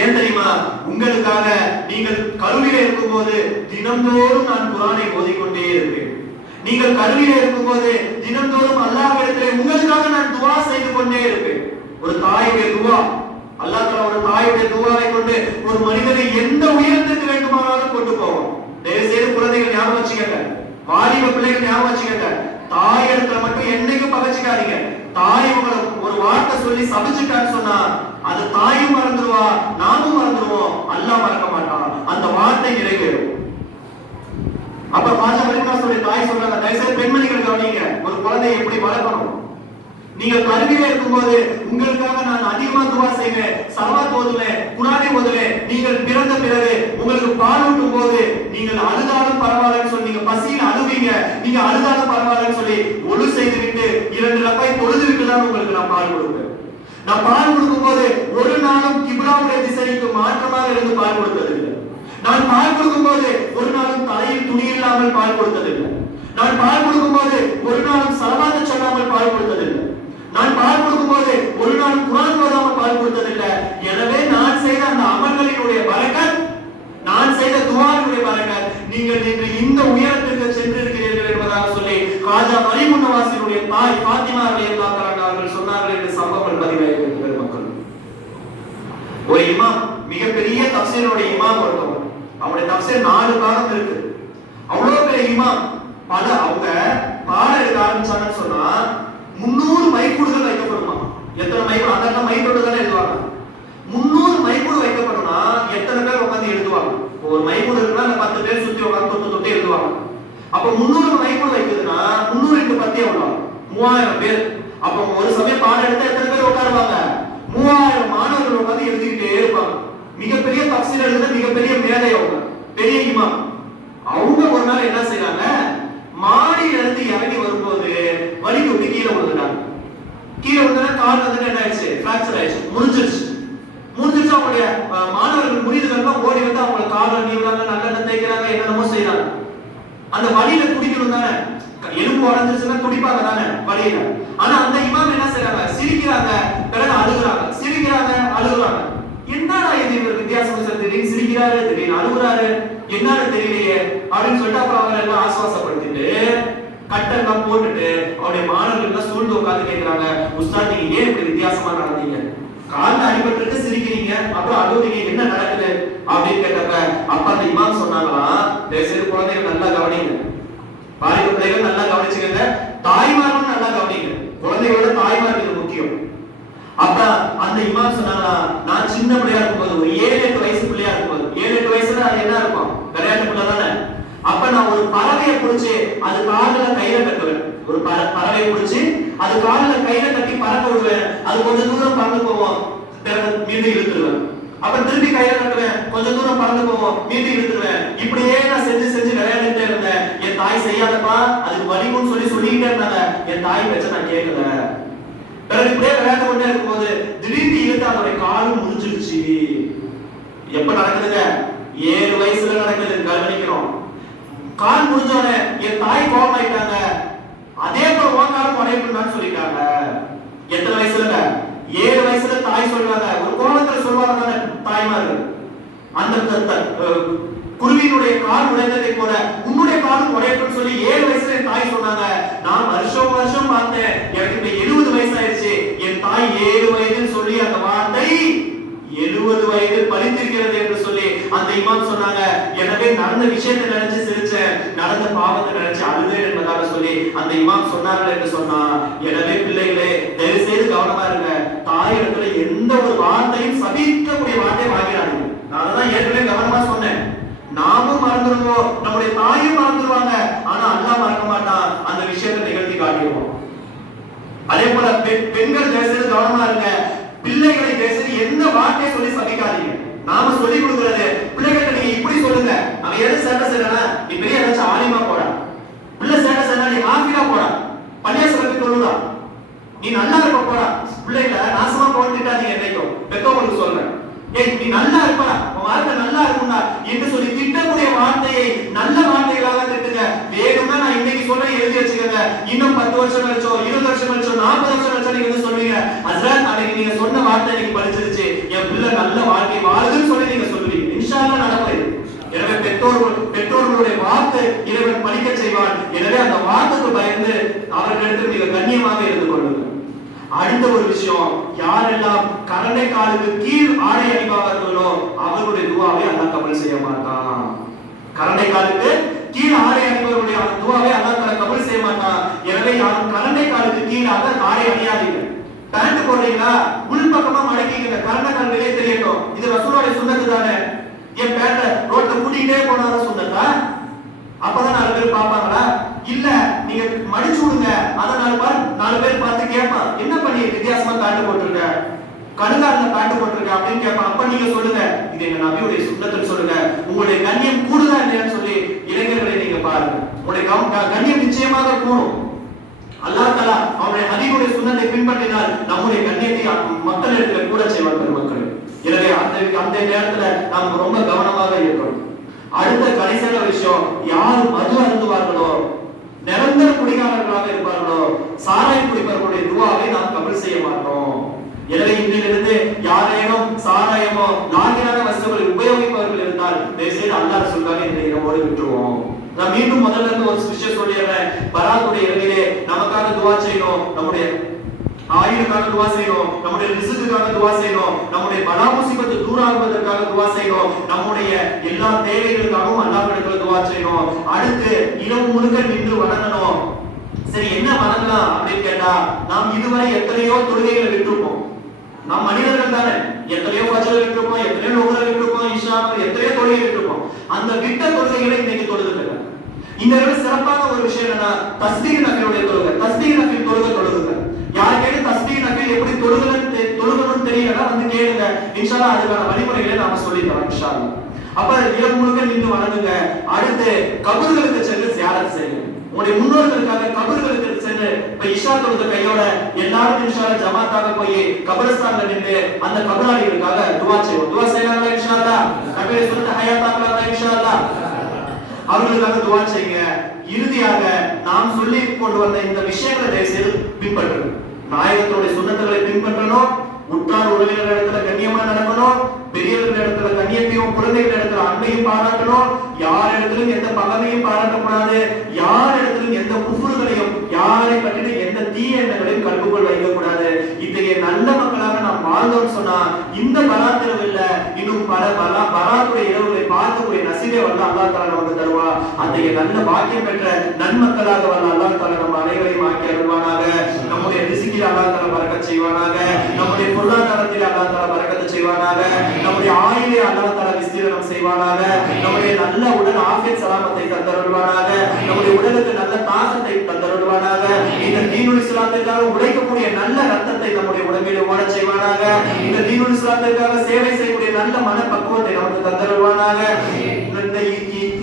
ஏன் தெரியுமா? உங்களுக்காக நீங்கள் கருவிலே இருக்கும் போது தினந்தோறும் நான் குர்ஆனை ஓதிக்கொண்டே இருப்பேன். நீங்கள் கருவிலே இருக்கும் போது தினந்தோறும் அல்லாஹ்விடத்திலே உங்களுக்காக நான் துஆ செய்து கொண்டே இருப்பேன். ஒரு தாயுடைய துஆ, அல்லாஹ் தஆலா ஒரு தாயுடைய துஆவை கொண்டு ஒரு மனிதனை எந்த உயரத்துக்கு வேண்டுமானாலும் கொண்டு போவோம். தயவு செய்து குழந்தைகள் ஞாபகம் வச்சுக்கங்க, வாலிப பிள்ளைகள் ஞாபகம் வச்சுக்கங்க, தாய் இடத்துல மட்டும் என்னைக்கும் பகச்சிக்காதீங்க. தாய் உங்களை ஒரு வார்த்தை சொல்லி சபிச்சுட்டான்னு சொன்னா அது தாயும் மறந்துடுவா, நாமும் மறந்துடுவோம், அல்லாஹ் மறக்க மாட்டான். அந்த வார்த்தை நிறைவேறும். அப்ப காஜா கரீம் நவாஸ் தாய் சொல்றாங்க, தயவுசெய்து பெண்மணிகள் கவனிங்க, ஒரு குழந்தையை எப்படி வளர்க்கணும். நீங்கள் கருவிலே இருக்கும்போது உங்களுக்காக நான் அதிகமா துஆ செய்வேன், ஸலவாத் ஓதுவேன், குர்ஆனை ஓதுவேன். நீங்கள் பிறந்த பிறகு உங்களுக்கு பால் ஊட்டும் போது நீங்கள் அழுதாலும் பரவாயில்லைன்னு சொல்லி, நீங்க பசியில் அழுவீங்க, நீங்க அழுதாலும் பரவாயில்லைன்னு சொல்லி ஒழு செய்து விட்டு 2 ரக்காய் தொழுது விட்டு தான் உங்களுக்கு நான் பால் கொடுப்பேன். நான் பால் கொடுக்கும் போது ஒரு நாளும் கிப்லாவுடைய திசைக்கு மாற்றமாக இருந்து பால் கொடுத்ததில்லை. நான் பால் கொடுக்கும் போது ஒரு நாளும் தலையில் துணி இல்லாமல் பால் கொடுத்ததில்லை. நான் பால் கொடுக்கும் போது ஒரு நாளும் ஸலவாத் சொல்லாமல் பால் கொடுத்ததில்லை. நான் பால் கொடுக்கும் போது ஒரு நாள் குர்ஆன் ஓதாமல் பால் கொடுத்ததில்லை. எனவே நான் செய்த அந்த அமல்களினுடைய பரக்கத், நான் செய்த துஆவினுடைய பரக்கத், நீங்கள் இன்று இந்த உயரத்திற்கு சென்றிருக்கிறீர்கள் என்பதாக சொல்லி காஜா கரீம் நவாஸினுடைய தாய் ஃபாத்திமா ரலியல்லாஹு தஆலா அவர்கள் சொன்னார்கள் என்று சம்பவம் பதிவாகியிருக்கிறது. மக்கள், ஒரு இமாம், மிகப்பெரிய தஃசீருடைய இமாம் ஒருத்தவங்க, அவருடைய தஃசீர் 4 பாகம் இருக்கு. அவ்வளவு பெரிய இமாம், பல அவங்க பாடம் எடுக்க ஆரம்பிச்சாங்கன்னு சொன்னா 300 மைக்கூடுகள் வைக்கப்படுமா? எத்தனை மைக்கூடு? அந்த மைக்கூடு தானே எழுதுவாங்க. 300 மைக்கூடு வைக்கப்படும்னா எத்தனை பேர் உட்கார்ந்து எழுதுவாங்க? ஒரு மைக்கூடு இருக்குன்னா அந்த 10 பேர் சுத்தி உட்கார்ந்து தொட்டு எழுதுவாங்க. அப்ப 300 மைக்கூடு வைக்குதுன்னா 300 into 10 எவ்வளவு? 3000 பேர். அப்ப ஒரு சமயம் பாடம் எடுத்தா எத்தனை பேர் உட்காருவாங்க? 3000 மாணவர்கள் உட்கார்ந்து எழுதிக்கிட்டே இருப்பாங்க. மிகப்பெரிய தஃசீர் எழுதுன மிகப்பெரிய மேதை அவங்க, பெரிய இமாம். அவங்க ஒரு நாள் என்ன செய்றாங்க, மாடியில இருந்து இறங்கி வரும்போது வலிக்கு விட்டு கீழே விழுந்துட்டாங்க. கீழே விழுந்தா கால் வந்து என்ன ஆயிடுச்சு? பிராக்சர் ஆயிடுச்சு, முறிஞ்சிருச்சு. அவங்களுடைய மாணவர்கள் முறியதுலாம் ஓடி வந்து அவங்க காலை நீவுறாங்க, நல்லெண்ணெய் தேய்க்கிறாங்க, என்னென்னமோ செய்யறாங்க. அந்த வலியில குடிக்கணும் தானே, எலும்பு உடஞ்சிருச்சுன்னா குடிப்பாங்க தானே வலியில. ஆனா அந்த இமாம் என்ன செய்யறாங்க? சிரிக்கிறாங்க, பிறகு அழுகுறாங்க, சிரிக்கிறாங்க, அழுகுறாங்க. என்னடா இது இவர் வித்தியாசம், திடீர்னு சிரிக்கிறாரு, திடீர்னு அழுகுறாரு, என்னன்னு தெரியலையே அப்படின்னு சொல்லிட்டு அப்புறம் அவங்க எல்லாம் ஆசுவாசப்படுத்திட்டு கட்டெல்லாம் போட்டுட்டு அவருடைய மாணவர்கள் சூழ்ந்து உட்கார்ந்து கேட்கிறாங்க, உஸ்தாத் நீங்க ஏன் இப்படி வித்தியாசமா நடந்தீங்க? கால்ல அடிபட்டு சிரிக்கிறீங்க, அப்புறம் அழுவுறீங்க, என்ன நடக்குது அப்படின்னு கேட்டப்ப அப்ப அந்த இமாம் சொன்னாங்களா, தயவுசெய்து குழந்தைகள் நல்லா கவனிங்க, பாலிக பிள்ளைகள் நல்லா கவனிச்சுக்கங்க, தாய்மார்களும் நல்லா கவனிங்க, குழந்தைகளோட தாய்மார்கள் இது முக்கியம். அப்ப அந்த இமாம் சொன்னாங்களா, நான் சின்ன பிள்ளையா இருக்கும்போது, ஒரு 7-8 வயசு பிள்ளையா இருக்கும்போது, 7-8 வயசுல அது என்ன இருக்கும்? விளையாட்டு பிள்ளை தானே. அப்ப நான் ஒரு பறவையை பிடிச்சு அது காலில கையில கட்டுவேன். ஒரு பறவையை பிடிச்சு அது காலில கையில கட்டி பறக்க விடுவேன். அது கொஞ்சம் தூரம் பறந்து போவோம், மீண்டும் இழுத்துருவேன். அப்புறம் திருப்பி கையில கட்டுவேன், கொஞ்சம் தூரம் பறந்து போவோம், மீண்டும் இழுத்துருவேன். இப்படியே நான் செஞ்சு விளையாடிட்டே இருந்தேன். என் தாய் செய்யாதப்பா, அதுக்கு வலிக்கும்னு சொல்லிக்கிட்டே இருந்தாங்க. என் தாய் பேச்ச நான் கேட்கல. பிறகு இப்படியே விளையாட்டு கொண்டே இருக்கும்போது திடீர்னு இழுத்து அதோட காலும் முறிஞ்சிருச்சு. எப்ப நடக்குதுங்க? 7 வயசுல நடக்குது, கவனிக்கிறோம். கால் முடிஞ்சோடனே என் தாய் கோபம் ஆயிட்டாங்க, அதே போல உன் காலம் உடையணும்னு சொல்லிட்டாங்க. எத்தனை வயசுல? 7 வயசுல தாய் சொல்றாங்க. ஒரு கோபத்துல சொல்வாங்க தானே தாய்மார்கள். அந்த குருவியினுடைய கால் உடைந்ததை போல உன்னுடைய காலம் உடையணும்னு சொல்லி 7 வயசுல என் தாய் சொன்னாங்க. நான் வருஷம் பார்த்தேன், எனக்கு இப்ப 70 வயசு ஆயிடுச்சு. என் தாய் 7 வயதுன்னு சொல்லி அந்த வார்த்தை 70 20 வயதில் பலித்திருக்கிறது என்று சொல்லி அந்த இமாம் சொன்னாங்க. எனவே நடந்த விஷயத்தை நினைச்சு சிரிச்சேன், நடந்த பாவத்தை நினைச்சு அழுதேன் என்பதாக சொல்லி அந்த இமாம் சொன்னார்கள் என்று சொன்னா, எனவே பிள்ளைகளே தயவு செய்து கவனமா இருங்க. தாய் இடத்துல எந்த ஒரு வார்த்தையும் சபிக்கக்கூடிய வார்த்தையை வாங்கிடாதீங்க. நான் தான் ஏற்கனவே கவனமா சொன்னேன். நாமும் மறந்துடுவோம், நம்முடைய தாயும் மறந்துடுவாங்க, ஆனா அல்லாஹ் மறக்க மாட்டான். அந்த விஷயத்தை நிகழ்த்தி காட்டிடுவோம். அதே போல பெண்கள் பேசுறது கவனமா இருங்க. பிள்ளைகளை பேசுறது எந்த வார்த்தையை சொல்லி சபிக்காதீங்க. நாம சொல்லி கொடுக்கிறது பிள்ளைகிட்ட நீங்க இப்படி சொல்லுங்க. அவன் எது சேட்டை செய்யறா, நீ பெரிய ஏதாச்சும் ஆலிமா போடா, பிள்ளை சேட்டை செய்யறா நீ ஆஃபியா போடா, பள்ளியாசலுக்கு சொல்லுடா, நீ நல்லா இருப்ப போடா. பிள்ளைகளை நாசமா போட்டுட்டாதீங்க. என்னைக்கும் பெற்றவங்களுக்கு சொல்றேன், ஏய் நீ நல்லா இருப்பா, உன் வாழ்க்கை நல்லா இருக்கும்டா என்று சொல்லி திட்டக்கூடிய வார்த்தையை நல்ல வார்த்தைகளாக திட்டுங்க. வேணும்னா நான் இன்னைக்கு சொல்றேன், எழுதி வச்சுக்கோங்க. இன்னும் 10 வருஷம் கழிச்சோ 20 வருஷம் கழிச்சோ 40 வருஷம் கழிச்சோ நீங்க வந்து சொல்லுவீங்க, ஹஸ்ரத் அன்னைக்கு நீங்க சொன்ன வார்த்தை எனக்கு பலிச்சிருச்சு, என் பிள்ளை நல்ல வாழ்க்கை வாழுதுன்னு சொல்லி நீங்க சொல்லுவீங்க. இன்ஷா அல்லாஹ் நடக்கும். எனவே பெற்றோர்களுடைய வார்த்தை இறைவன் பலிக்க செய்வான். எனவே அந்த வார்த்தைக்கு பயந்து அவர்களிடத்தில் மிக கண்ணியமாக இருந்து கொள்ளுங்கள். அடுத்த ஒரு விஷயம், யாரெல்லாம் கரண்டை காலுக்கு கீழ் ஆடை அணிவார்களோ அவர்களுடைய துவாவை அல்லாஹ் கபூல் செய்ய மாட்டான். கரண்டை காலுக்கு கீழ் ஆடை அணிபவர்களுடைய துவாவை அல்லாஹ் தஆலா கபூல் செய்ய மாட்டான். எனவே யாரும் கரண்டை காலுக்கு கீழாக ஆடை அணியாதீங்க. பேண்ட் போடுறீங்களா, உள் பக்கமா மடக்கிங்க, கரண்டை கால் வெளியே தெரியட்டும். இது ரசூலுடைய சுன்னத்து தானே. ஏன் பேண்ட ரோட்ல கூட்டிட்டே போனாதான் சுன்னத்தா? அப்பதான் 4 பேர் பாப்பாங்களா? இல்ல நீங்க மடிச்சு விடுங்க, அத 4 பேர் பார்த்து கேட்பான், என்ன பண்ணி வித்தியாசமா பேண்ட் போட்டுருக்க, கடுகாரல பேண்ட் போட்டுருக்க அப்படின்னு கேட்பான். அப்ப நீங்க சொல்லுங்க, இது எங்க நபியுடைய சுன்னத்துன்னு சொல்லுங்க. உங்களுடைய கண்ணியம் கூடுதா இல்லையான்னு சொல்லி இளைஞர்களை நீங்க பாருங்க. உங்களுடைய கண்ணியம் நிச்சயமாக கூடும். அல்லாஹ் தஆலா அவருடைய ஹதீஸுடைய சுன்னத்தை பின்பற்றினால் நம்முடைய கண்ணியத்தை மக்களிடத்தில் கூட செய்வார் பெருமக்களே. எனவே அந்த நேரத்துல நாம் ரொம்ப கவனமாக இருக்கணும். அடுத்த கடைசியான விஷயம், யார் மது அருந்துவார்களோ, நிரந்தர குடிகாரர்களாக இருப்பார்களோ, சாராயம் குடிப்பவர்களுடைய துவாவை நாம் கபூல் செய்ய மாட்டோம். எனவே இன்றிலிருந்து யாரேனும் சாராயமோ நாகிரான வஸ்துகளை உபயோகிப்பவர்கள் இருந்தால் தயவுசெய்து அல்லாஹ் சொல்றாங்க இந்த இரவோடு விட்டுருவோம். நான் மீண்டும் முதல்ல இருந்து ஒரு விஷயம் சொல்லிடுறேன். பராத்துடைய இரவிலே நமக்காக துவா செய்யணும், நம்முடைய ஆயுளுக்காக துவா செய்யணும், நம்முடைய ரிஸ்க்குக்காக துவா செய்யணும், நம்முடைய பலா முசீபத்து தூராகுவதற்காக துவா செய்யணும், நம்முடைய எல்லா தேவைகளுக்காகவும் அல்லாஹ்விடத்துல துவா செய்யணும். அடுத்து இரவு முழுக்க நின்று வணங்கணும். சரி என்ன வணங்கலாம் அப்படின்னு கேட்டா, நாம் இதுவரை எத்தனையோ தொழுகைகளை விட்டுருப்போம். நாம் மனிதர்கள் தானே, எத்தனையோ ஃபஜ்ர் விட்டுருப்போம், எத்தனையோ லுஹர் விட்டுருப்போம், இஷா எத்தனையோ தொழுகை விட்டுருப்போம். அந்த விட்ட தொழுகைகளை இன்னைக்கு தொழுதுங்க. இந்த சிறப்பான ஒரு விஷயம் என்னன்னா, தஸ்பீஹ் நஃபிலுடைய தொழுகை. தஸ்பீஹ் நஃபில் தொழுகை. யாருக்கே தஸ்பீஹ் நஃபில் எப்படி தொழுகணும்னு தெரியலன்னா வந்து கேளுங்க. இன்ஷா அல்லாஹ் அதுக்கான வழிமுறைகளை நாம சொல்லி தரோம் இன்ஷா அல்லாஹ். அப்ப இரவு முழுக்க நின்று வணங்குங்க. அடுத்து கபர்களுக்கு சென்று ஜியாரத் செய்யுங்க. உங்களுடைய முன்னோர்களுக்காக கபர்களுக்கு சென்று இப்ப இஷா தொழுத கையோட எல்லாரும் இன்ஷா அல்லாஹ் ஜமாத்தாக போய் கபரஸ்தான்ல நின்று அந்த கபராளிகளுக்காக துஆ செய்வோம். துஆ செய்யலாம் இன்ஷா அல்லாஹ். நபியே சுன்னத் ஹயாத்தாக்கலாம் இன்ஷா அல்லாஹ். அவர்களுக்காக துஆ செய்யுங்க. இறுதியாக நாம் சொல்லி கொண்டு வந்த இந்த விஷயங்களை தயவுசெய்து பின்பற்றணும். நாயகத்துடைய சுன்னத்துகளை பின்பற்றணும். உற்றார் உறவினர் இடத்துல கண்ணியமா நடக்கணும். பெரியவர்கள் இடத்துல கண்ணியத்தையும் குழந்தைகள் இடத்துல அன்பையும் பாராட்டணும். யார் இடத்திலும் எந்த பகைமையும் பாராட்டக்கூடாது. யார் இடத்திலும் எந்த குஃப்றுகளையும் யாரை பற்றின எந்த தீய எண்ணங்களையும் கல்புக்குள் வைக்கக்கூடாது. இத்தகைய நல்ல மக்களாக நாம் வாழ்ந்தோம்னு சொன்னா இந்த பராத் இரவில் இன்னும் பல பராத்துடைய இரவுகளை பார்க்கக்கூடிய நசீபை வல்ல அல்லாஹ் தஆலா நமக்கு தருவா. அத்தகைய நல்ல பாக்கியம் பெற்ற நன்மக்களாக வல்ல அல்லாஹ் தஆலா நம்ம அனைவரையும் ஆக்கி அருள்வானாக. நம்முடைய ரிஸ்கில் அல்லாஹ் தஆலா பரக்கத் செய்வானாக. நம்முடைய பொருளாதாரத்தில் அல்லாஹ் தஆலா பரக்கத் செய்வானாக. நம்முடைய ஆயுளை அல்லாஹ் தஆலா விஸ்தீரணம் செய்வானாக. நம்முடைய நல்ல உடல் ஆஃபியத் சலாமத்தை தந்தருள்வானாக. நம்முடைய உடலுக்கு நல்ல தாகத்தை தந்தருள்வானாக. இந்த தீனுல் இஸ்லாத்திற்காக உழைக்கக்கூடிய நல்ல ரத்தத்தை நம்முடைய உடம்பில் ஓடச் செய்வானாக. இந்த தீனுல் இஸ்லாத்திற்காக சேவை செய்யக்கூடிய நல்ல மனப்பக்குவத்தை நமக்கு தந்தருள்வானாக. இந்த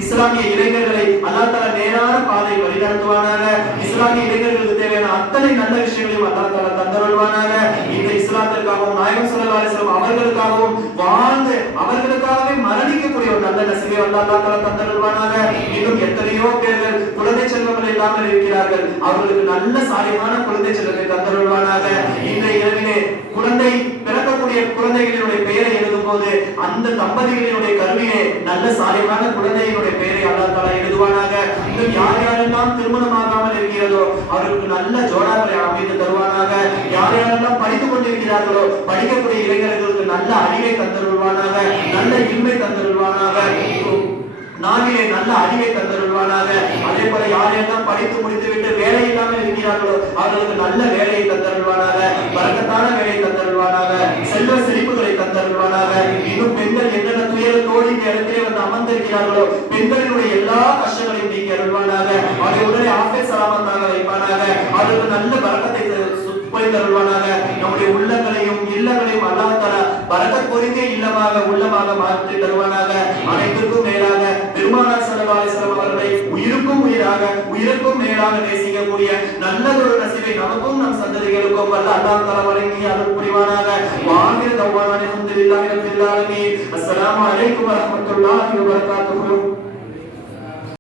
இஸ்லாமிய இளைஞர்களை அல்லாஹ் தஆலா நேரான பாதை வழிநடத்துவானாக. இஸ்லாமிய இளைஞர்களுக்கு தேவையான அத்தனை நல்ல விஷயங்களையும் அல்லாஹ் தஆலா தந்தருள்வானாக. இந்த இஸ்லாத்திற்காகவும் நாயகம் ஸல்லல்லாஹு அலைஹி வஸல்லம் அவர்களுக்காகவும் வாழ்ந்து அவர்களுக்காகவே மரணிக்கக்கூடிய ஒரு நல்ல நசீபை அல்லாஹ் தஆலா தந்தருள்வானாக. இன்னும் எத்தனையோ பேர்கள் குழந்தை செல்வங்கள் இல்லாமல் இருக்கிறார்கள். அவர்களுக்கு நல்ல சாலிஹான குழந்தை செல்வத்தை தந்தருள்வானாக. இன்றைய இரவிலே குழந்தை பிறக்கக்கூடிய குழந்தைகளினுடைய பெயரை எழுதும் போது அந்த தம்பதிகளினுடைய கருவிலே நல்ல சாலிஹான குழந்தையினுடைய பெயரை அல்லாஹ் தஆலா எழுதுவானாக. இன்னும் யார் யாரெல்லாம் திருமணமாகாமல் இருக்கிறதோ அவர்களுக்கு நல்ல ஜோடாக்களை அமைத்து தருவானாக. யார் யாரெல்லாம் படித்துக் கொண்டிருக்கிறார்களோ படிக்கக்கூடிய இளைஞர்களுக்கு நல்ல அறிவை தந்தருள்வானாக. நல்ல இன்மை தந்தருள்வானாக, நாவிலே நல்ல அறிவை தந்தருள்வானாக. அதே போல யாரெல்லாம் படித்து முடித்துவிட்டு வேலை இல்லாமல் இருக்கிறார்களோ அவர்களுக்கு நல்ல வேலையை தந்தருள்வானாக, பரக்கத்தான வேலையை தந்தருள்வானாக, செல்வ செழிப்புகளை தந்தருள்வானாக. இன்னும் பெண்கள் என்னென்ன துயரத்தோடு இந்த இடத்திலே வந்து அமர்ந்திருக்கிறார்களோ பெண்களினுடைய எல்லா கஷ்டங்களையும் நீக்கி அருள்வானாக. அவருடைய உடலை ஆஃபீஸ் சலாமத்தாக வைப்பானாக. அவர்களுக்கு நல்ல பரக்கத்தை தருள்வானாக. நம்முடைய உள்ளங்களையும் இல்லங்களையும் அல்லாஹ் தஆலா பரக்கத் பொருந்திய இல்லமாக உள்ளமாக மாற்றி தருவானாக. அனைத்திற்கும் மேலாக பெருமானார் ஸல்லல்லாஹு அலைஹி வஸல்லம் அவர்களை உயிருக்கும் உயிராக உயிருக்கும் மேலாக நேசிக்கக்கூடிய நல்லதொரு நசீபை நமக்கும் நம் சந்ததிகளுக்கும் அல்லாஹ் தஆலா வழங்கி அருள் புரிவானாக. வாஹிர் தவானா அல்ஹம்துலில்லாஹி ரப்பில் ஆலமீன். அஸ்ஸலாமு அலைக்கும் வரஹ்மத்துல்லாஹி வபரகாத்துஹு.